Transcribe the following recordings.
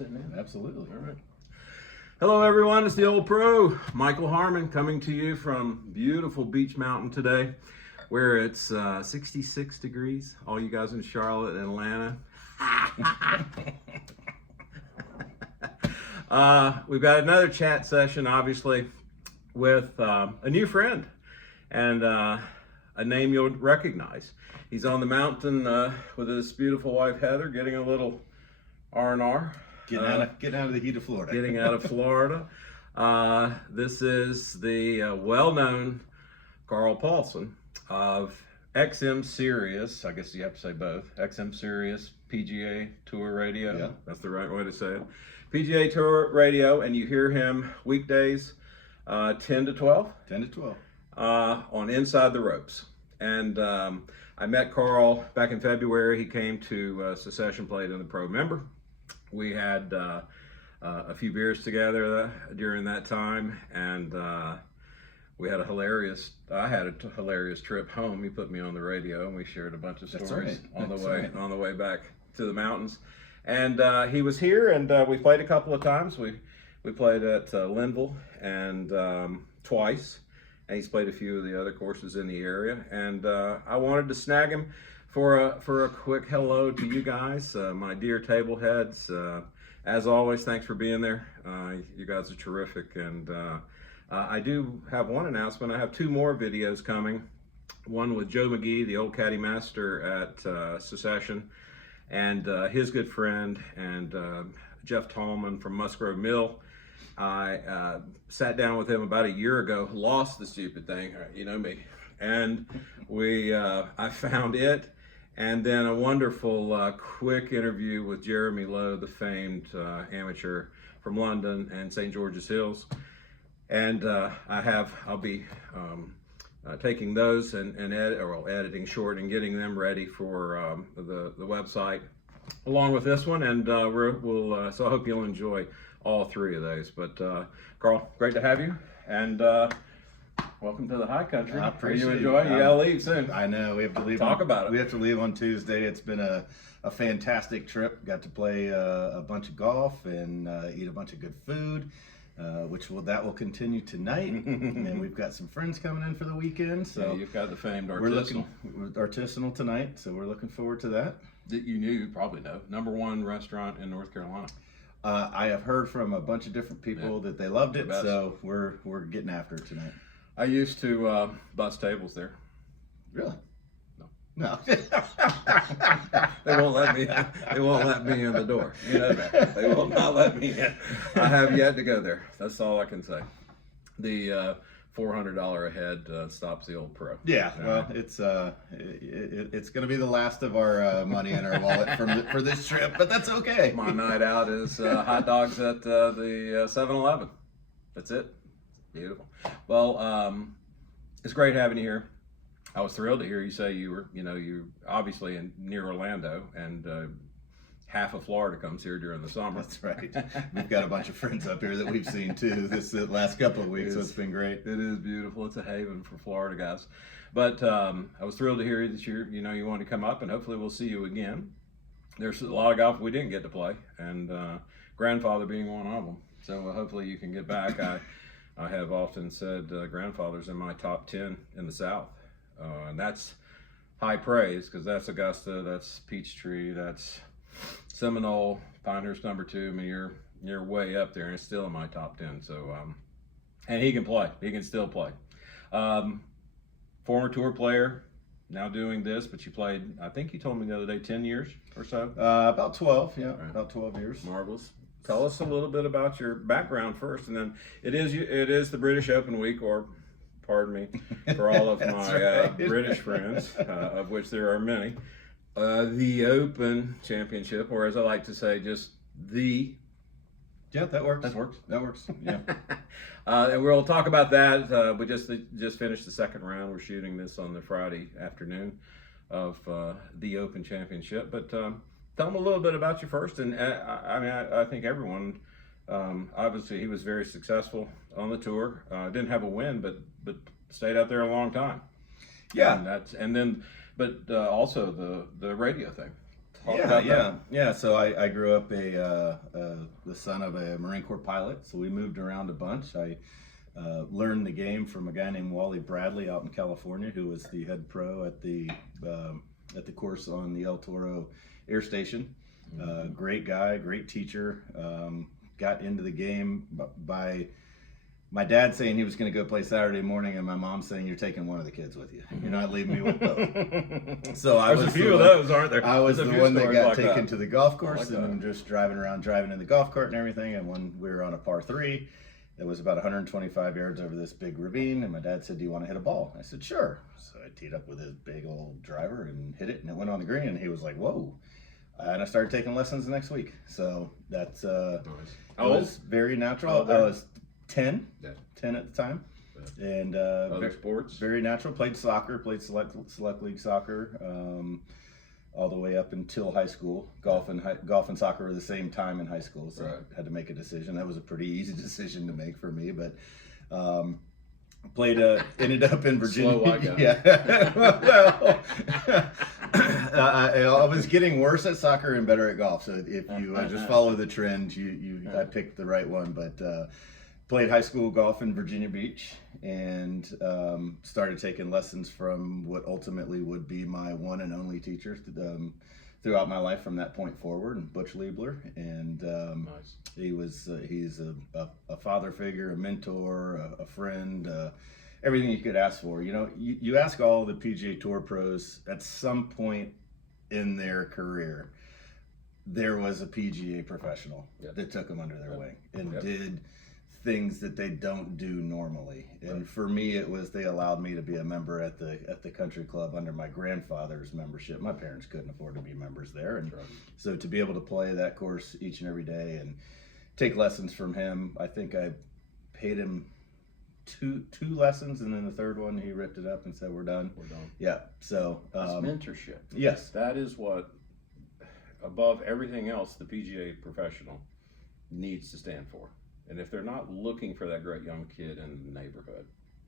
sitting in? Absolutely. All right. Hello, everyone. It's the Old Pro, Michael Harmon, coming to you from beautiful Beach Mountain today, where it's 66 degrees. All you guys in Charlotte and Atlanta. We've got another chat session, obviously, with a new friend and a name you'll recognize. He's on the mountain with his beautiful wife, Heather, getting a little R&R. Getting out of the heat of Florida. Getting out of Florida. This is the well-known Carl Paulson of XM Sirius. I guess you have to say both. XM Sirius, PGA Tour Radio. Yeah. That's the right way to say it. PGA Tour Radio, and you hear him weekdays 10 to 12. 10 to 12. On Inside the Ropes. And I met Carl back in February. He came to Secession, played in the Pro Member. We had a few beers together during that time, and we had I had a hilarious trip home. He put me on the radio, and we shared a bunch of stories on the way back to the mountains. And he was here, and we played a couple of times. We played at Linville and twice, and he's played a few of the other courses in the area. And I wanted to snag him for a quick hello to you guys, my dear table heads. As always, thanks for being there. You guys are terrific. And I do have one announcement. I have two more videos coming. One with Joe McGee, the old caddy master at Secession, and his good friend, and Jeff Tallman from Musgrove Mill. I sat down with him about a year ago, lost the stupid thing, you know me, and I found it, and then a wonderful quick interview with Jeremy Lowe, the famed amateur from London and St. George's Hills. And I'll be taking those and editing short and getting them ready for the website along with this one, and so I hope you'll enjoy all three of those. But Carl, great to have you, and welcome to the high country. I appreciate you enjoy. You gotta leave soon. I know, we have to leave. Talk about it. We have to leave on Tuesday. It's been a fantastic trip. Got to play a bunch of golf and eat a bunch of good food, that will continue tonight. And we've got some friends coming in for the weekend. So yeah, you've got the famed artisanal. We're looking artisanal tonight, so we're looking forward to that. That you probably know, #1 restaurant in North Carolina. I have heard from a bunch of different people that they loved it, so we're getting after it tonight. I used to bus tables there. Really? No. They won't let me. They won't let me in the door. You know that. They will not let me in. I have yet to go there. That's all I can say. The $400 a head stops the Old Pro. Yeah. Well, it's going to be the last of our money in our wallet for this trip, but that's okay. My night out is hot dogs at the 7-Eleven. That's it. Beautiful. Well, it's great having you here. I was thrilled to hear you say you're obviously near Orlando, and half of Florida comes here during the summer. That's right. We've got a bunch of friends up here that we've seen too this last couple of weeks, so it's been great. It is beautiful. It's a haven for Florida guys. But I was thrilled to hear that you want to come up, and hopefully we'll see you again. There's a lot of golf we didn't get to play, and grandfather being one of them. So hopefully you can get back. I have often said grandfather's in my top 10 in the South. And that's high praise, because that's Augusta, that's Peachtree, that's Seminole, Pinehurst #2. I mean, you're way up there, and it's still in my top 10. So, and he can play. He can still play. Former tour player, now doing this, but you played, I think you told me the other day, 10 years or so? About 12, yeah, right. About 12 years. Marvelous. Tell us a little bit about your background first, and then it is the British Open week, or pardon me, for all of my British friends, of which there are many. The Open Championship, or as I like to say, just the. Yeah, that works. That works. That works. Yeah. And we'll talk about that. We just finished the second round. We're shooting this on the Friday afternoon of the Open Championship. But tell them a little bit about you first. And I think everyone. Obviously, he was very successful on the tour. Didn't have a win, but stayed out there a long time. Yeah. But also the radio thing. Yeah. So I grew up a the son of a Marine Corps pilot, so we moved around a bunch. I learned the game from a guy named Wally Bradley out in California, who was the head pro at the course on the El Toro Air Station. Great guy, great teacher. Got into the game by my dad saying he was going to go play Saturday morning, and my mom saying, "You're taking one of the kids with you. You're not leaving me with both." So There's a few of those, aren't there? I was There's the a few one that stories got like taken that. to the golf course, like and that. I'm just driving in the golf cart and everything. And when we were on a par 3, it was about 125 yards over this big ravine, and my dad said, "Do you want to hit a ball?" I said, "Sure." So I teed up with his big old driver and hit it, and it went on the green, and he was like, "Whoa." And I started taking lessons the next week. So that's Nice. it was very natural. How old I were you? was 10, Yeah. 10 at the time. And Other sports? very natural. Played soccer, played select league soccer, all the way up until high school. Golf and soccer were the same time in high school, so Right. I had to make a decision. That was a pretty easy decision to make for me, but ended up in Virginia. Slow like that. Yeah. Well, I was getting worse at soccer and better at golf. So if you just follow the trend, I picked the right one. But played high school golf in Virginia Beach, and started taking lessons from what ultimately would be my one and only teacher throughout my life from that point forward, Butch Liebler. And Nice. he's a father figure, a mentor, a friend, everything you could ask for. You know, you ask all the PGA Tour pros at some point in their career, there was a PGA professional Yep. that took them under their Yep. wing and Yep. did things that they don't do normally. And Right. for me, it was they allowed me to be a member at the country club under my grandfather's membership. My parents couldn't afford to be members there, and Right. so to be able to play that course each and every day and take lessons from him, I think I paid him two lessons, and then the third one he ripped it up and said, "We're done." We're done. Yeah. So It's mentorship. yes, That is what, above everything else, the PGA professional needs to stand for. And if they're not looking for that great young kid in the neighborhood,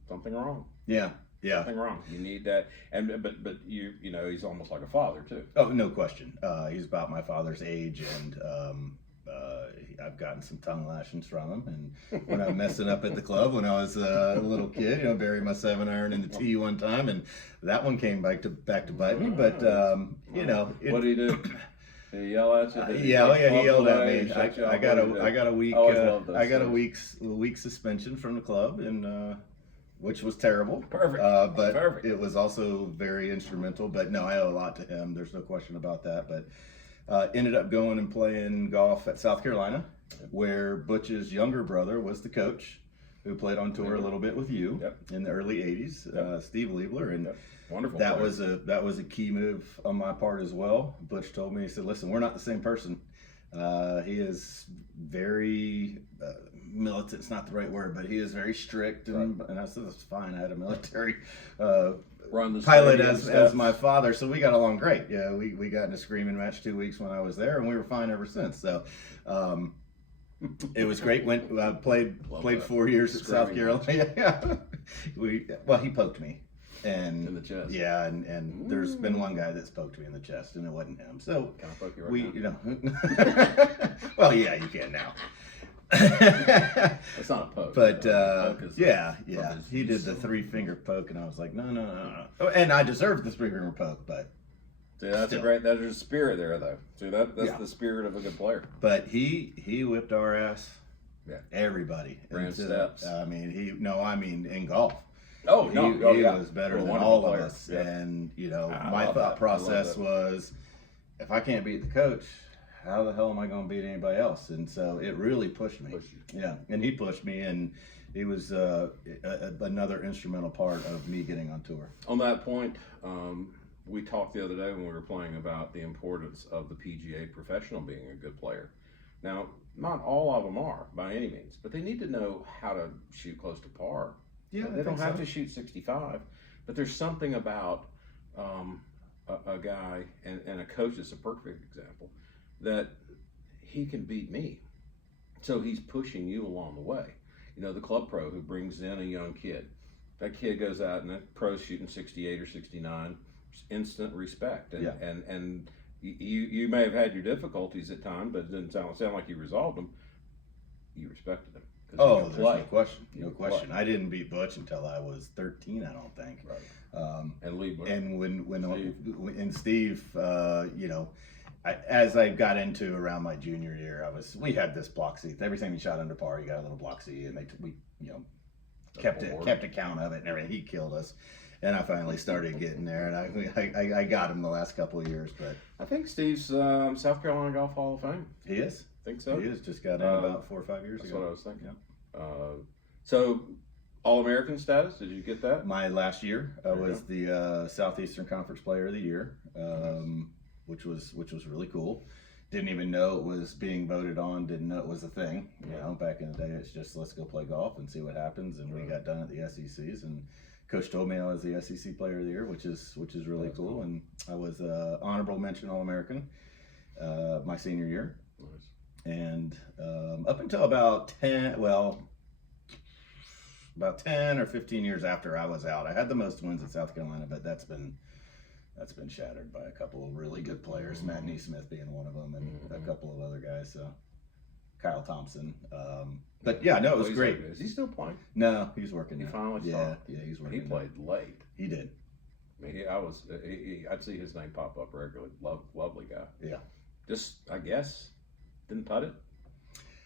something wrong. yeah. Something wrong. You need that. And but you know, he's almost like a father too. Oh, no question. He's about my father's age, and I've gotten some tongue lashings from him. And when I'm messing up at the club when I was a little kid, you know, buried my 7-iron in the tee one time, and that one came back to bite me. But you know, What did he do? Did he yell at you? Did he yeah, oh take yeah, he clubs yelled at away, me. shut you off? I got What did he do? a week. always love those I got a things. week suspension from the club, and which was terrible. Perfect. But Perfect. it was also very instrumental. But no, I owe a lot to him. There's no question about that. But ended up going and playing golf at South Carolina, where Butch's younger brother was the coach, who played on tour a little bit with you Yep. in the early '80s, Yep. Steve Liebler, and Yep. Wonderful. that player. was a key move on my part as well. Butch told me, he said, "Listen, we're not the same person." He is very militant. It's not the right word, but he is very strict, and I said, "That's fine." I had a military Run the pilot stadium as steps. my father, so we got along great. Yeah, we got in a screaming match 2 weeks when I was there, and we were fine ever since. So. It was great. Played that. 4 years at South Screaming Carolina. Yeah, he poked me, and In the chest. Yeah, and there's been one guy that's poked me in the chest, and it wasn't him. So Can I poke you right now? you know, well, yeah, you can now. It's not a poke. But Poke is yeah, poke is- he did the 3-finger poke, and I was like, no. Oh, and I deserved the 3-finger poke, but See, that's Still. there's a spirit there though. See, that's Yeah. the spirit of a good player. he whipped our ass. Yeah. Everybody. Ran And, steps. I mean in golf. Oh no, He yeah. was better What a than wonderful all player. of us. Yeah. And, you know, I my love thought that. I love process that. was, if I can't beat the coach, how the hell am I going to beat anybody else? And so it really pushed me. Push you. Yeah, and he pushed me, and he was another instrumental part of me getting on tour. On that point, we talked the other day when we were playing about the importance of the PGA professional being a good player. Now, not all of them are by any means, but they need to know how to shoot close to par. Yeah, They don't have to shoot 65, but there's something about a guy and a coach is a perfect example that he can beat me. So he's pushing you along the way. You know, the club pro who brings in a young kid. That kid goes out and that pro's shooting 68 or 69, instant respect. And Yeah. and you may have had your difficulties at times, but it didn't sound like you resolved them. you respected him. Oh, there's no question. You No could question. play. I didn't beat Butch until I was 13, I don't think. Right. And Lee Bush. And Steve. when Steve, you know, as I got into around my junior year, we had this block C. Every time you shot under par, you got a little block C, and we you know kept account of it and everything. He killed us, and I finally started getting there, and I got him the last couple of years. But I think Steve's South Carolina Golf Hall of Fame. he is. I think so. He is. Just got in about 4 or 5 years That's ago. what I was thinking. Yeah. So, All-American status, did you get that? My last year, I There you was the Southeastern Conference Player of the Year, which was really cool. Didn't even know it was being voted on. Didn't know it was a thing. You know, back in the day, it's just let's go play golf and see what happens. And we got done at the SECs, and Coach told me I was the SEC Player of the Year, which is really cool. And I was honorable mention All-American my senior year. Nice. And up until about 10 or 15 years after I was out, I had the most wins at South Carolina, but that's been shattered by a couple of really good players, Matt Neesmith being one of them, and a couple of other guys, so Kyle Thompson. But yeah, no, it was great. Is he still playing? No, he's working He now. finally stopped. Yeah, he's working. He played late. He did. I mean, I'd see his name pop up regularly. Lovely guy. Yeah. Just, I guess, didn't putt it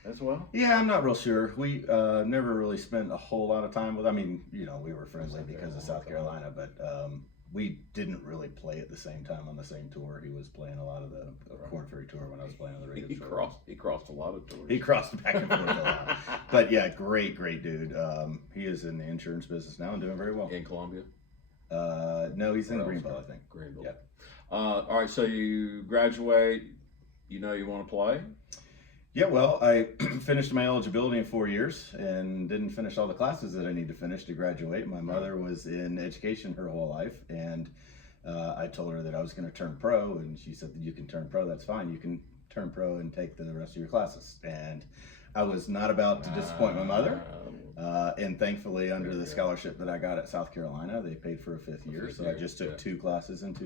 as well. Yeah, I'm not real sure. We never really spent a whole lot of time with. I mean, you know, we were friendly because of South Carolina, but we didn't really play at the same time on the same tour. He was playing a lot of the Corn Ferry Tour when I was playing on the Regal Tour. He crossed a lot of tours. He crossed back and forth a lot. But yeah, great dude. He is in the insurance business now and doing very well. In Columbia? No, he's in Greenville, I think. Greenville. Yeah. All right, so you graduate. You know you want to play? Yeah, well, I finished my eligibility in 4 years and didn't finish all the classes that I need to finish to graduate. My mother was in education her whole life, and I told her that I was going to turn pro, and she said that you can turn pro, that's fine. You can turn pro and take the rest of your classes. And I was not about to disappoint my mother. And thankfully, under the scholarship that I got at South Carolina, they paid for a fifth year. So I just took 2 classes and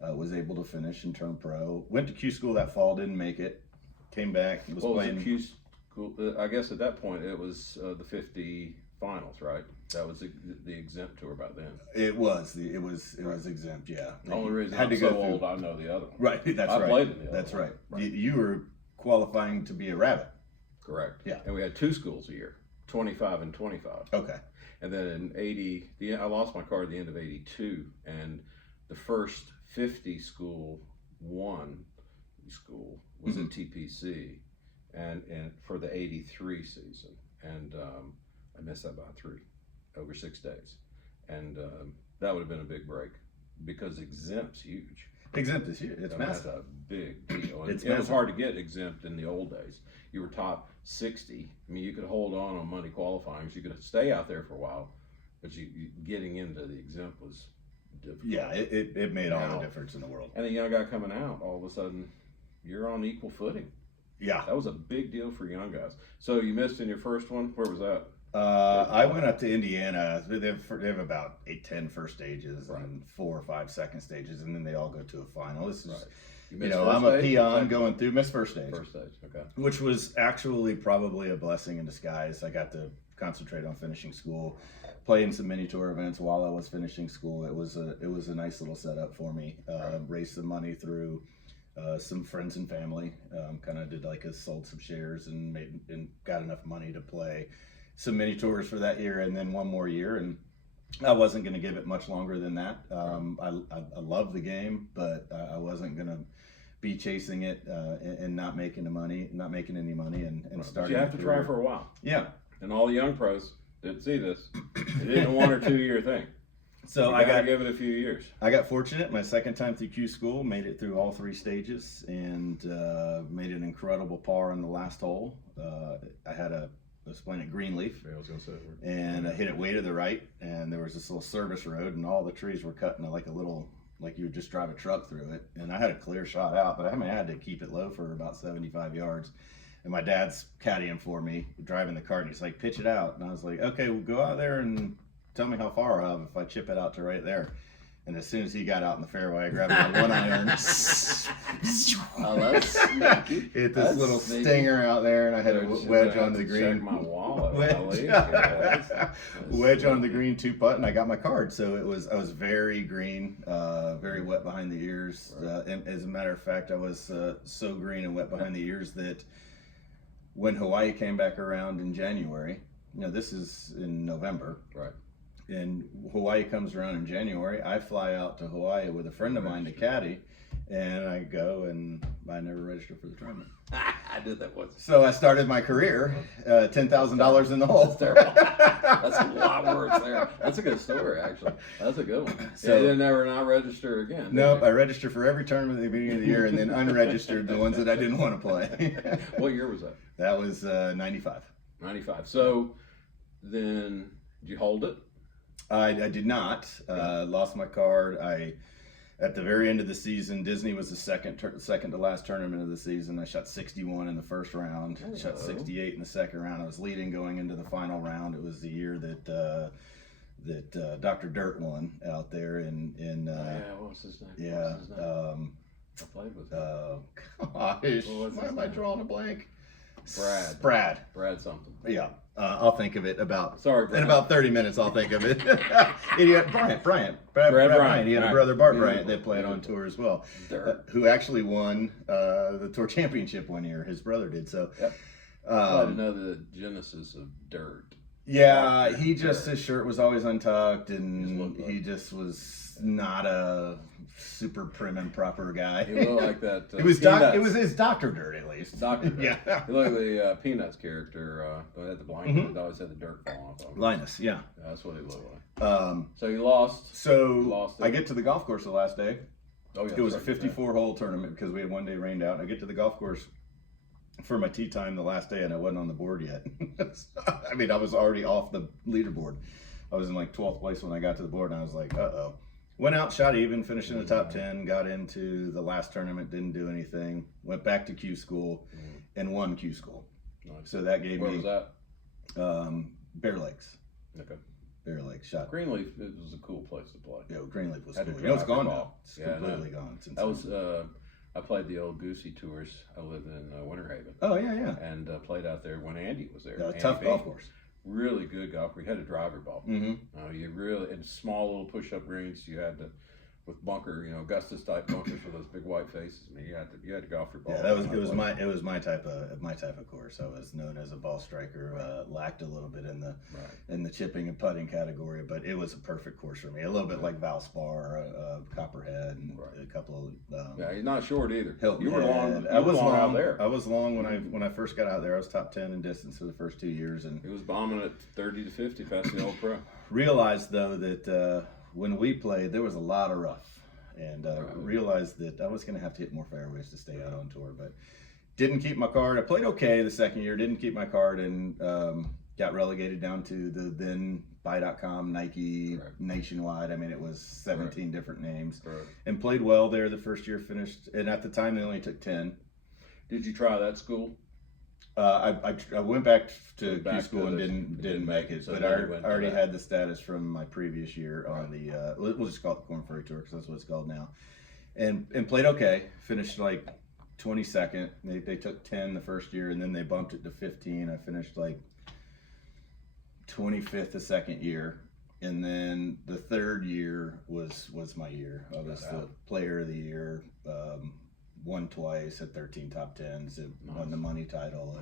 was able to finish and turn pro. Went to Q school that fall, didn't make it. Came back, was playing. Was it Q school? I guess at that point it was the 50 finals, right? That was the exempt tour by then. It was exempt, yeah. The only reason Had I'm to so go through. old, I know the other one. Right, that's right. I played in the other That's one. right. You were qualifying to be a rabbit. Correct. Yeah. And we had 2 schools a year, 25 and 25. Okay. And then in 80, I lost my car at the end of 82, and the first 50 school was at TPC, and for the 83 season, and I missed that by 3 over 6 days, and that would have been a big break because exempt's huge. Exempt is huge. It's massive. That's a big deal. And It's it was massive. hard to get exempt in the old days. You were top 60. I mean, you could hold on Monday qualifying, so you could stay out there for a while, but you getting into the exempt was difficult. Yeah, it made all the difference in the world. And the young guy coming out, all of a sudden, you're on equal footing. Yeah. That was a big deal for young guys. So you missed in your first one. Where was that? I went up to Indiana. They have about 10 first stages and 4 or 5 second stages, and then they all go to a final. This is, I'm a peon going through missed first stage. First stage, okay. Which was actually probably a blessing in disguise. I got to concentrate on finishing school, playing some mini tour events while I was finishing school. It was a nice little setup for me. Raised some money through some friends and family. Kind of did sold some shares and got enough money to play some mini tours for that year and then one more year. And I wasn't going to give it much longer than that. I love the game, but I wasn't going to be chasing it and not making any money and starting. But you have to try for a while. Yeah. And all the young pros didn't see this. It isn't a 1 or 2 year thing. So I got to give it a few years. I got fortunate. My second time through Q school, made it through all 3 stages and made an incredible par on the last hole. I was playing at Greenleaf, Yeah, I was gonna say. and I hit it way to the right, and there was this little service road, and all the trees were cut into like you would just drive a truck through it. And I had a clear shot out, but I had to keep it low for about 75 yards. And my dad's caddying for me, driving the cart, and he's like, pitch it out. And I was like, okay, well, go out there and tell me how far I have if I chip it out to right there. And as soon as he got out in the fairway, I grabbed my 1-iron. Oh, that's sneaky. Hit this That's little sneaky. stinger out there, and I had a wedge on the Check green. my wallet. Wedge, That's wedge on the sneaky. green 2-putt, and I got my card. So I was very green, very wet behind the ears. And as a matter of fact, I was so green and wet behind the ears that when Hawaii came back around in January, this is in November. Right. And Hawaii comes around in January. I fly out to Hawaii with a friend of mine to caddy, and I go and I never registered for the tournament. I did that once. So I started my career $10,000 in the hole. That's terrible. That's a lot worse there. That's a good story, actually. That's a good one. So- you didn't ever not register again. did Nope, you? I registered for every tournament at the beginning of the year, and then unregistered the ones that I didn't want to play. What year was that? That was 95. 95. So then, did you hold it? I did not. Lost my card. At the very end of the season, Disney was the second to last tournament of the season. I shot 61 in the first round. Hello. Shot 68 in the second round. I was leading going into the final round. It was the year that Dr. Dirt won out there in Yeah, what was his name? yeah. What was his name? I played with him. Gosh, What was why his am I name? drawing a blank? Brad. Brad. Brad something. Yeah, I'll think of it Sorry, in Brad. about 30 minutes. I'll think of it. Idiot, Brad Bryant. He had a right. brother, Bart Bryant, Beautiful, that played on beautiful. tour as well, Dirt. who actually won the tour championship one year. His brother did. So, Yep. I didn't know the genesis of Dirt. yeah, Dirt. his shirt was always untucked, Just and looked like- he just was not a super prim and proper guy. He looked like that. It was Peanuts. It was his Dr. Dirt, at least. Dr. Dirt. Yeah. He looked like the Peanuts character. That had the blanket. Mhm. That always had the dirt falling off of him. Linus, yeah. That's what he looked like. So you lost. So Lost it. I get to the golf course the last day. Oh, yeah, It was a that's right. 54-hole tournament because we had one day rained out. I get to the golf course for my tee time the last day, and I wasn't on the board yet. I mean, I was already off the leaderboard. I was in like 12th place when I got to the board, and I was like, uh-oh. Went out, shot even, finished in the top 10, got into the last tournament, didn't do anything. Went back to Q school and won Q school. Nice. So that gave Where me was that? Bear Lakes. Okay. Bear Lakes shot. Greenleaf. It was a cool place to play. Greenleaf was Had to cool. It's drive gone the now. ball. It's Yeah, I know. completely gone. Since That was. then. I played the old Goosey Tours. I lived in Winter Haven Oh, yeah, yeah. and played out there when Andy was there. Andy Tough B. golf course. Really good golf. We had a driver ball. Mm-hmm. You really in small little push-up greens. You had to with bunker, Augustus type bunkers with those big white faces. I mean, you had to golf your ball. Yeah, it was my type of course. I was known as a ball striker. Lacked a little bit in the chipping and putting category, but it was a perfect course for me. A little bit like Valspar, Copperhead, and a couple of. Yeah, he's not short either. Hilton You were long. I was long out there. I was long when I first got out there. I was top 10 in distance for the first 2 years, and He was bombing at 30 to 50 past the old pro. realized though that when we played, there was a lot of rough, and Right. realized that I was going to have to hit more fairways to stay out on tour. But didn't keep my card. I played okay the second year. Didn't keep my card, and got relegated down to the then Buy.com, Nike, Correct. Nationwide. I mean, it was 17 different names, Correct. and played well there the first year. Finished, and at the time they only took 10. Did you try that school? I went back to Back Q to school and the- didn't make it, so but then I you went to already that. had the status from my previous year on the we'll just call it the Corn Ferry Tour because that's what it's called now, and played okay. Finished like 22nd. They took 10 the first year, and then they bumped it to 15. I finished like 25th the second year. And then the third year was my year. I was the player of the year. Won twice, had 13 top 10s, won the money title,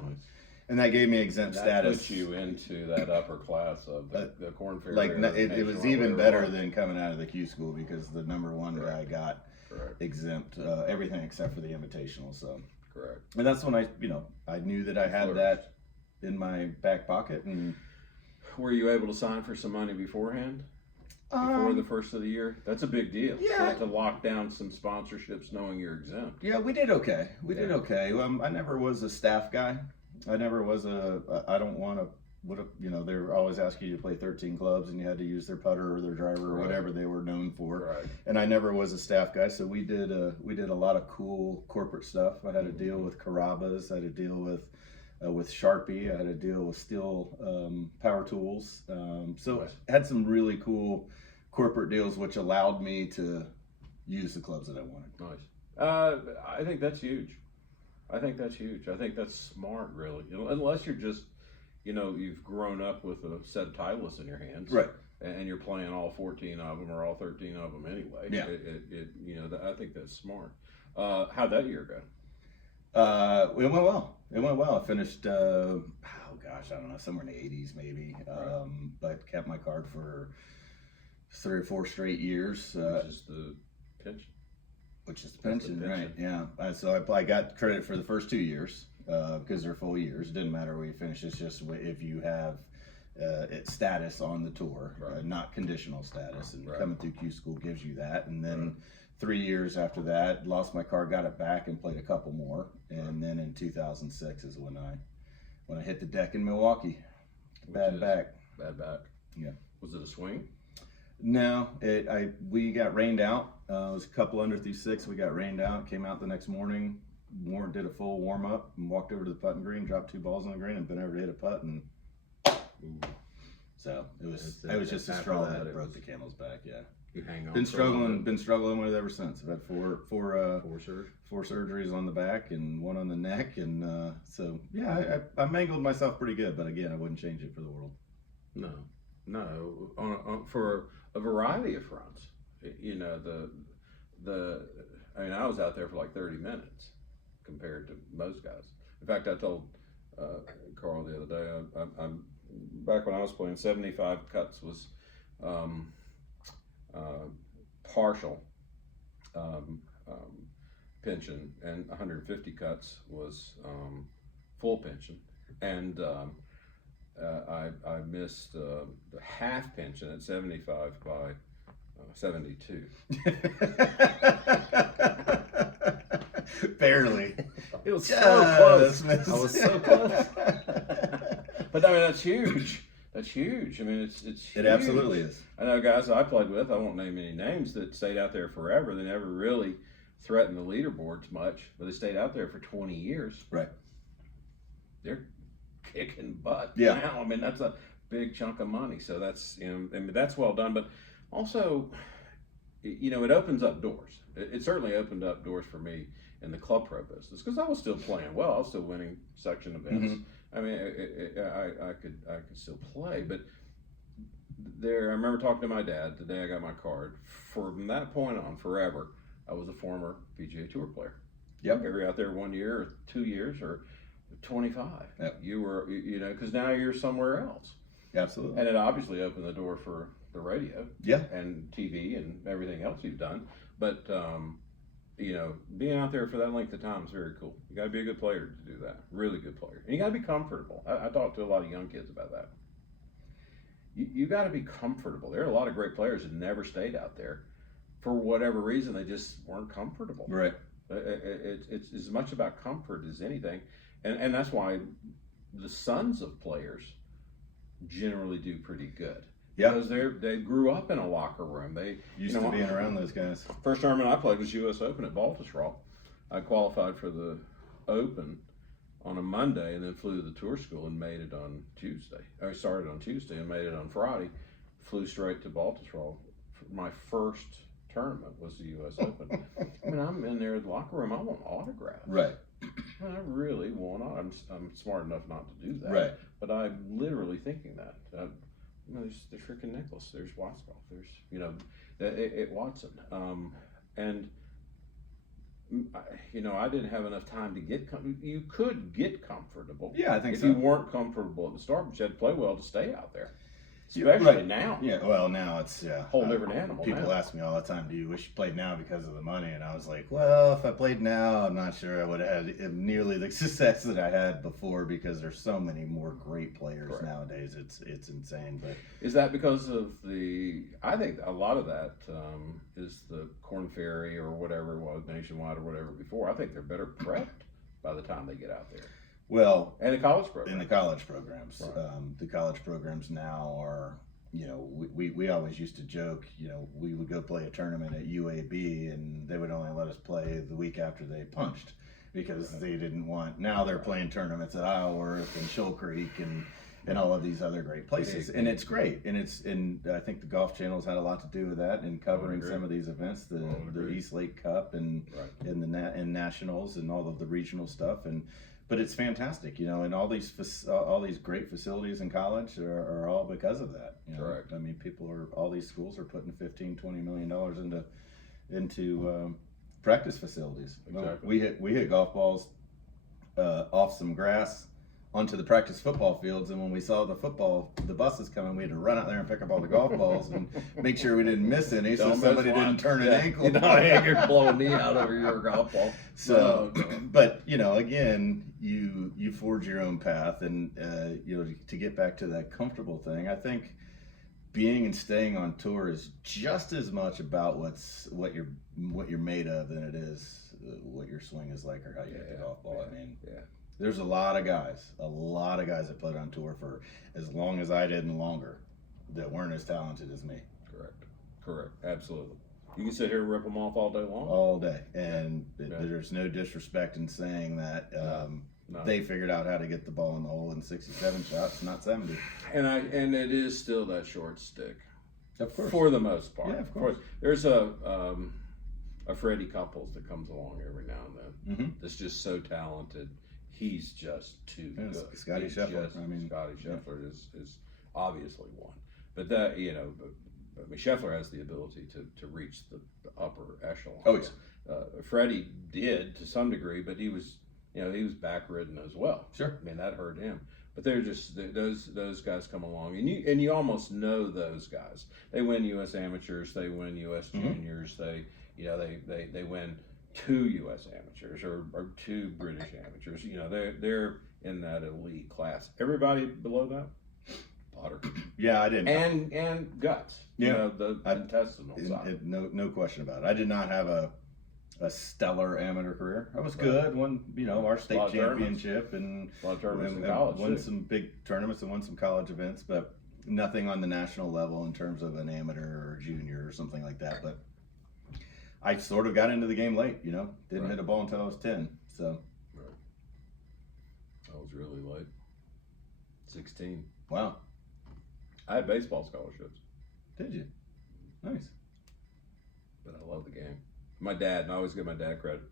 and that gave me exempt That status. put you into that upper class of the Corn Ferry. Like or it was National, even whatever better it was. than coming out of the Q school because the number one guy got Correct. exempt everything except for the invitational. So, Correct. and that's when I knew that I had that in my back pocket. And Were you able to sign for some money beforehand? Before the first of the year? That's a big deal. Yeah. To lock down some sponsorships knowing you're exempt. yeah, we did okay. We did okay. I never was a staff guy. I never was I don't want to. They're always asking you to play 13 clubs, and you had to use their putter or their driver or whatever they were known for. Right. And I never was a staff guy, so we did a lot of cool corporate stuff. I had to deal with Carrabba's. I had to deal with Sharpie. I had to deal with Steel Power Tools. So Nice. had some really cool corporate deals, which allowed me to use the clubs that I wanted. Nice. I think that's huge. I think that's huge. I think that's smart, really. Unless you're just, you've grown up with a set of Titleist in your hands, Right. And you're playing all 14 of them or all 13 of them anyway. Yeah. I think that's smart. How'd that year go? It went well. It went well. I finished, I don't know, somewhere in the 80s maybe. But kept my card for 3 or 4 straight years. Which is the pension. Which is the pension, right? Yeah. So I got credit for the first 2 years because they're full years. It didn't matter where you finish. It's just if you have its status on the tour, Right. not conditional status. And Right. coming through Q school gives you that. And then 3 years after that, lost my card, got it back, and played a couple more. And then in 2006 is when I hit the deck in Milwaukee. Bad back. Bad back. Yeah. Was it a swing? No, we got rained out. It was a couple under through 6. We got rained out. Came out the next morning, did a full warm up, and walked over to the putting green, dropped 2 balls on the green, and been over to hit a putt. And so it was just a after straw that, that it broke was- the camel's back. Yeah, You hang on. been for a little struggling with it ever since. I've had four For sure. surgeries on the back and 1 on the neck, and so yeah, I mangled myself pretty good. But again, I wouldn't change it for the world. No, for a variety of fronts. I was out there for like 30 minutes compared to most guys. In fact, I told Carl the other day, I'm back when I was playing, 75 cuts was partial pension, and 150 cuts was full pension, and I missed the half pension at 75 by 72. Barely. It was Just so close. missed. I was so close. But I mean, that's huge. That's huge. I mean, it's It huge. absolutely is. I know guys I played with, I won't name any names, that stayed out there forever. They never really threatened the leaderboards much, but they stayed out there for 20 years. Right. They're kicking butt Yeah. now. I mean, that's a big chunk of money. So that's, that's well done. But also, it opens up doors. It certainly opened up doors for me in the club pro business, because I was still playing well. I was still winning section events. I mean, I could still play, but I remember talking to my dad the day I got my card. From that point on, forever, I was a former PGA Tour player. Yep. If you're out there 1 year or 2 years or 25, Yep. you were, because now you're somewhere else. Absolutely. And it obviously opened the door for the radio, Yeah. and TV and everything else you've done. But being out there for that length of time is very cool. You got to be a good player to do that. Really good player, and you got to be comfortable. I talk to a lot of young kids about that. You got to be comfortable. There are a lot of great players that never stayed out there for whatever reason. They just weren't comfortable. Right. It's as much about comfort as anything, and that's why the sons of players generally do pretty good. Yeah. Because they grew up in a locker room. They Used to being around those guys. First tournament I played was U.S. Open at Baltusrol. I qualified for the Open on a Monday, and then flew to the tour school and made it on Tuesday. I started on Tuesday and made it on Friday. Flew straight to Baltusrol. My first tournament was the U.S. Open. I mean, I'm in there in the locker room. I want autographs. Right. I really want. I'm smart enough not to do that. Right. But I'm literally thinking that. There's freaking Nicklaus. There's Watzkoff. There's at Watson. And I didn't have enough time to get. You could get comfortable. Yeah, I think if so. you weren't comfortable at the start, but you had to play well to stay out there. Especially Right. now. Yeah, well, now it's Whole different animal People now. ask me all the time, "Do you wish you played now because of the money?" And I was like, "Well, if I played now, I'm not sure I would have had nearly the success that I had before, because there's so many more great players Correct. nowadays. It's insane." But Is that because of I think a lot of that is the Corn Ferry or whatever it was, Nationwide or whatever before. I think they're better prepped by the time they get out there. well, And the college program. in the college programs, Right. the college programs now are. We always used to joke, we would go play a tournament at UAB and they would only let us play the week after they punched, because they didn't want, now they're playing tournaments at Isleworth and Shoal Creek, and and all of these other great places. And it's great. And I think the Golf Channel's had a lot to do with that in covering some of these events, the East Lake Cup and and Nationals and all of the regional stuff. But it's fantastic, and all these great facilities in college are all because of that. Correct. I mean, all these schools are putting $15-20 million into practice facilities. Exactly. We hit golf balls off some grass onto the practice football fields, and when we saw the buses coming, we had to run out there and pick up all the golf balls and make sure we didn't miss any, so somebody didn't turn an ankle. You're blowing a knee out over your golf ball. So, but again, you forge your own path, and to get back to that comfortable thing, I think being and staying on tour is just as much about what you're made of than it is what your swing is like or how you hit the golf ball. I mean, there's a lot of guys that played on tour for as long as I did and longer that weren't as talented as me. Correct. Absolutely. You can sit here and rip them off all day long. All day. And there's no disrespect in saying that No. they figured out how to get the ball in the hole in 67 shots, not 70. And it is still that short stick. Of course. For the most part. Yeah, of course. There's a Freddie Couples that comes along every now and then. That's just so talented. He's just too good. Scotty Scheffler. Scotty Scheffler is obviously one. But that, Scheffler has the ability to reach the upper echelon. Oh, yes. Freddie did to some degree, but he was backridden as well. Sure. I mean, that hurt him. But they're just those guys come along, and you almost know those guys. They win U.S. amateurs, they win U.S. juniors, they win 2 U.S. amateurs or 2 British amateurs. They're in that elite class. Everybody below that, Potter. Yeah, I didn't. And guts. Yeah. The intestinal side. No question about it. I did not have a stellar amateur career. I was good. Won, our state championship and a lot of tournaments in college. Won some big tournaments and won some college events, but nothing on the national level in terms of an amateur or junior or something like that. But I sort of got into the game late, Didn't hit a ball until I was 10. So. Right. I was really late. 16. Wow. I had baseball scholarships. Did you? Nice. But I love the game. My dad, and I always give my dad credit,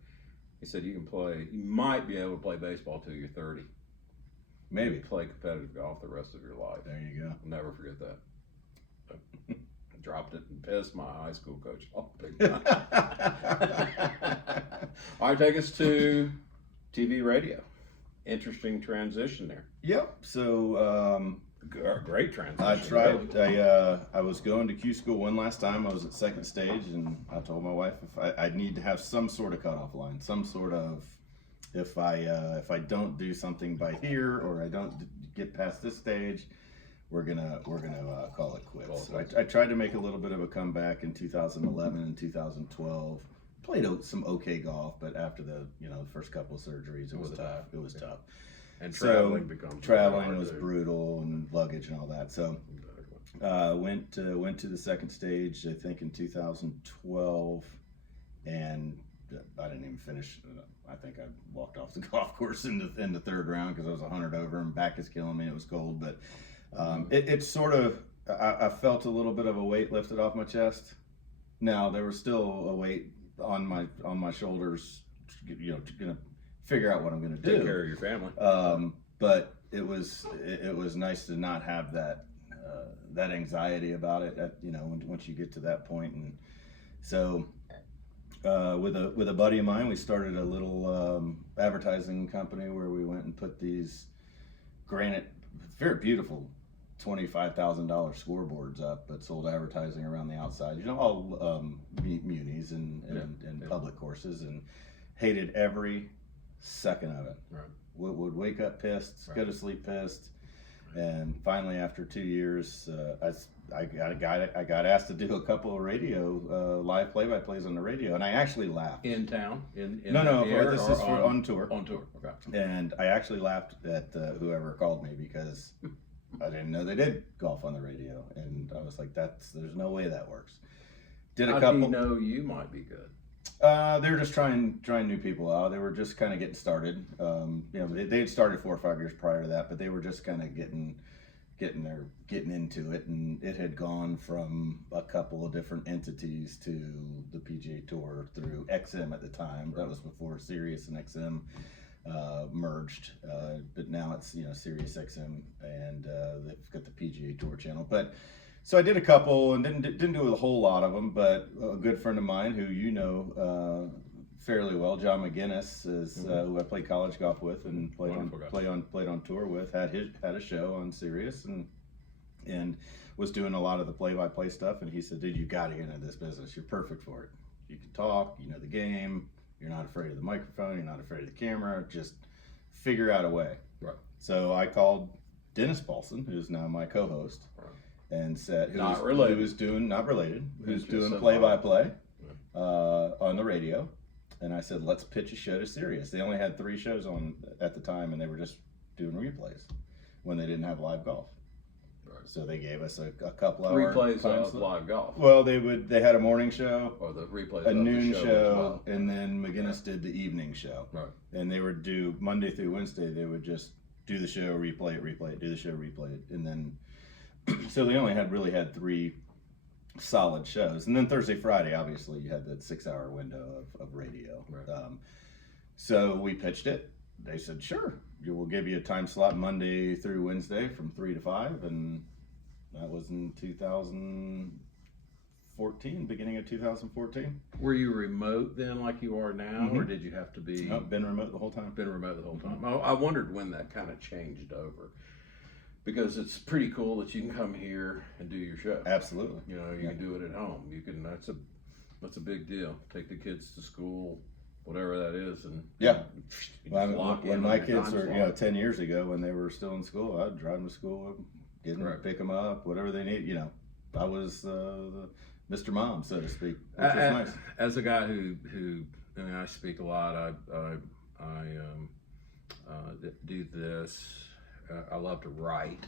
he said you might be able to play baseball till you're 30. Maybe. You play competitive golf the rest of your life. There you go. I'll never forget that. I dropped it and pissed my high school coach off big time. All right, take us to TV radio. Interesting transition there. Yep. So, great transition. I was going to Q school one last time. I was at second stage, and I told my wife I'd need to have some sort of cutoff line, some sort of if I don't do something by here or I don't get past this stage, we're gonna call it quits. So I tried to make a little bit of a comeback in 2011 and 2012. Played some okay golf, but after the first couple of surgeries, it was tough. It was tough. And traveling was brutal, and luggage and all that. So went to the second stage, I think, in 2012, and I didn't even finish. I think I walked off the golf course in the third round because I was 100 over and back is killing me. It was cold, but it sort of I felt a little bit of a weight lifted off my chest. Now there was still a weight on my shoulders, to figure out what I'm going to do. Take care of your family. But it was nice to not have that anxiety about it. Once you get to that point, and so with a buddy of mine, we started a little advertising company where we went and put these granite, very beautiful, $25,000 scoreboards up, but sold advertising around the outside. All munis and public courses, and hated every second of it. Right. Would wake up pissed, go to sleep pissed, and finally, after 2 years, I got asked to do a couple of radio live play-by-plays on the radio, and I actually laughed. In town? No. This is on tour. On tour. Okay. And I actually laughed at whoever called me because I didn't know they did golf on the radio, and I was like, "There's no way that works." Did a How couple. do you know you might be good? They were just trying new people out. They were just kind of getting started. They had started 4 or 5 years prior to that, but they were just kind of getting into it, and it had gone from a couple of different entities to the PGA Tour through XM at the time. That was before Sirius and XM merged, but now it's Sirius XM, and they've got the PGA Tour channel. But so I did a couple and didn't do a whole lot of them, but a good friend of mine who fairly well, John McGinnis, is who I played college golf with and played on tour with, had a show on Sirius and was doing a lot of the play-by-play stuff. And he said, "Dude, you got to get into this business. You're perfect for it. You can talk, you know the game. You're not afraid of the microphone. You're not afraid of the camera. Just figure out a way." Right. So I called Dennis Paulson, who's now my co-host, and said, Not related. who's doing Just play-by-play on the radio. And I said, let's pitch a show to Sirius. They only had 3 shows on at the time, and they were just doing replays when they didn't have live golf. Right. So they gave us a couple hour Replays time of slot. live golf. Well, they had a morning show, Or the replays a of noon the show, show, as well. and then McGinnis did the evening show. Right. And they would do Monday through Wednesday. They would just do the show, replay it, do the show, replay it, and then so they only really had 3 solid shows, and then Thursday, Friday, obviously you had that 6-hour window of radio. Right. So we pitched it. They said, sure, we'll give you a time slot Monday through Wednesday from 3 to 5, and that was in 2014, beginning of 2014. Were you remote then, like you are now, or did you have to be? Nope, been remote the whole time. Been remote the whole time. I wondered when that kind of changed over, because it's pretty cool that you can come here and do your show. Absolutely. You can do it at home. You can. That's a big deal. Take the kids to school, whatever that is, and Yeah. you Well, just lock when in my on your kids time were, slot. 10 years ago, when they were still in school, I'd drive them to school, Correct. pick them up, whatever they need. I was the Mr. Mom, so to speak, which was nice. As a guy who I speak a lot. I do this. I love to write.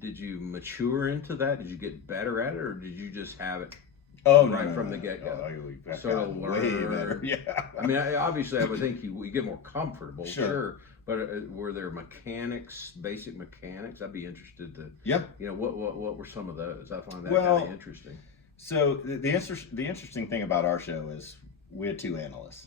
Did you mature into that? Did you get better at it, or did you just have it right from the get-go? I've Sort of gotten way learn. better. Yeah. I mean, obviously, I would think you get more comfortable, Sure. But were there basic mechanics? I'd be interested to. Yeah. What were some of those? I find that Well, kind of interesting. So the interesting thing about our show is we had 2 analysts.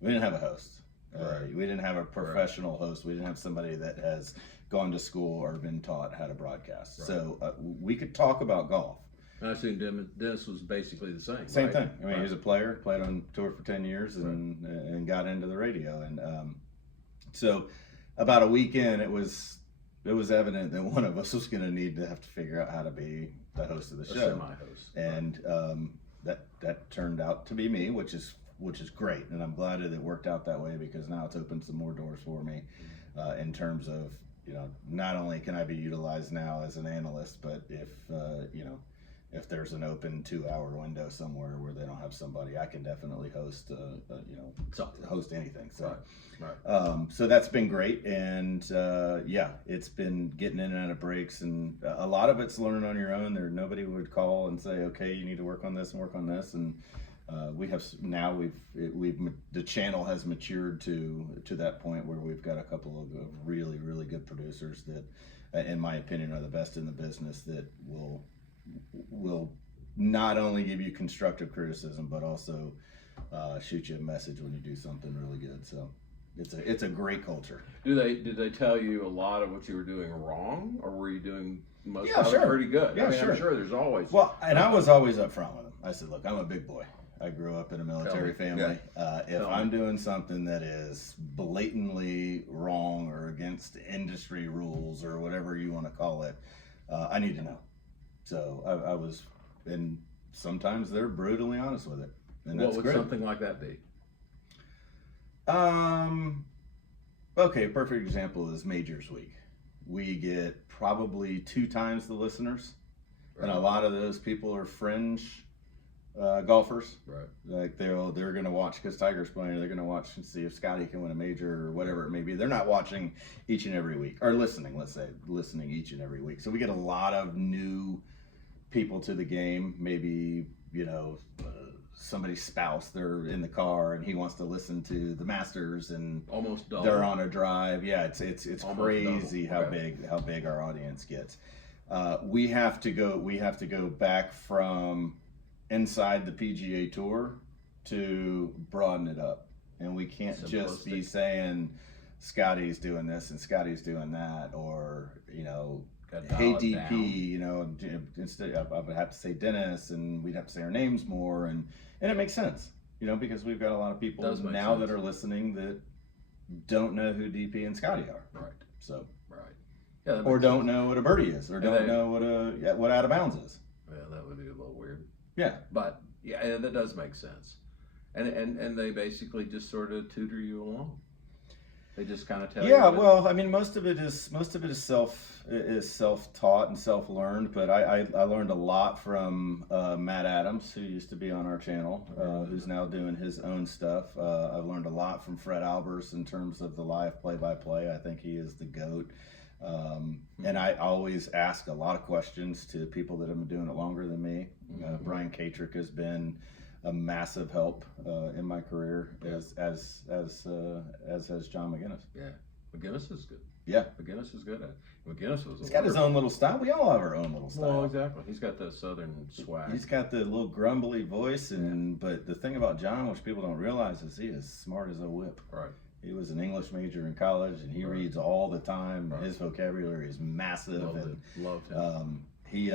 We didn't have a host. Right. We didn't have a professional host. We didn't have somebody that has gone to school or been taught how to broadcast. Right. So we could talk about golf. And I assume Dennis was basically the same. Same right? thing. I mean, Right. he was a player, played on tour for 10 years, and got into the radio. And so about a week in, it was evident that one of us was going to have to figure out how to be the host of the A show. semi-host. And that turned out to be me, which is great, and I'm glad that it worked out that way, because now it's opened some more doors for me in terms of not only can I be utilized now as an analyst, but if there's an open 2-hour window somewhere where they don't have somebody, I can definitely host host anything. So Right. so that's been great, and it's been getting in and out of breaks, and a lot of it's learning on your own. Nobody would call and say, okay, you need to work on this and work on this, and the channel has matured to that point where we've got a couple of really, really good producers that, in my opinion, are the best in the business, that will not only give you constructive criticism, but also shoot you a message when you do something really good. So it's a great culture. Did they tell you a lot of what you were doing wrong, or were you doing most Yeah, of sure. it pretty good? Yeah, I mean, sure. I'm sure there's always. Well, and I was always upfront with them. I said, look, I'm a big boy. I grew up in a military family. If I'm doing something that is blatantly wrong or against industry rules or whatever you want to call it, I need to know. So I was, and sometimes they're brutally honest with it, and that's what would great. something like that be? Okay, a perfect example is Majors Week. We get probably 2 times the listeners, and a lot of those people are fringe golfers. Right. Like they're going to watch because Tiger's playing. They're going to watch and see if Scotty can win a major or whatever it may be. They're not watching each and every week, or listening. Let's say listening each and every week. So we get a lot of new people to the game. Maybe, somebody's spouse, they're in the car and he wants to listen to the Masters and Almost double. they're on a drive. Yeah, it's Almost crazy double. how big our audience gets. We have to go back from inside the PGA Tour to broaden it up, and we can't just be saying Scotty's doing this and Scotty's doing that, or hey DP, instead I would have to say Dennis, and we'd have to say our names more, and it makes sense, because we've got a lot of people now that are listening that don't know who DP and Scotty are. Right. So. Right. Yeah. Or don't know what a birdie is, or don't know what out of bounds is. Yeah, that would be a little weird. Yeah. But yeah, that does make sense. And they basically just sort of tutor you along. They just kind of tell you. Yeah, well, I mean, most of it is self-taught and self-learned. But I learned a lot from Matt Adams, who used to be on our channel, who's now doing his own stuff. I've learned a lot from Fred Albers in terms of the live play-by-play. I think he is the GOAT. And I always ask a lot of questions to people that have been doing it longer than me. Brian Katrick has been a massive help in my career, as has John McGinnis. Yeah, McGinnis is good. Yeah, McGinnis is good at it. McGinnis was. He's got his own little style. We all have our own little style. Well, exactly. He's got the southern swag. He's got the little grumbly voice, but the thing about John, which people don't realize, is he is smart as a whip. Right. He was an English major in college, and he reads all the time. Right. His vocabulary is massive. Loved him. He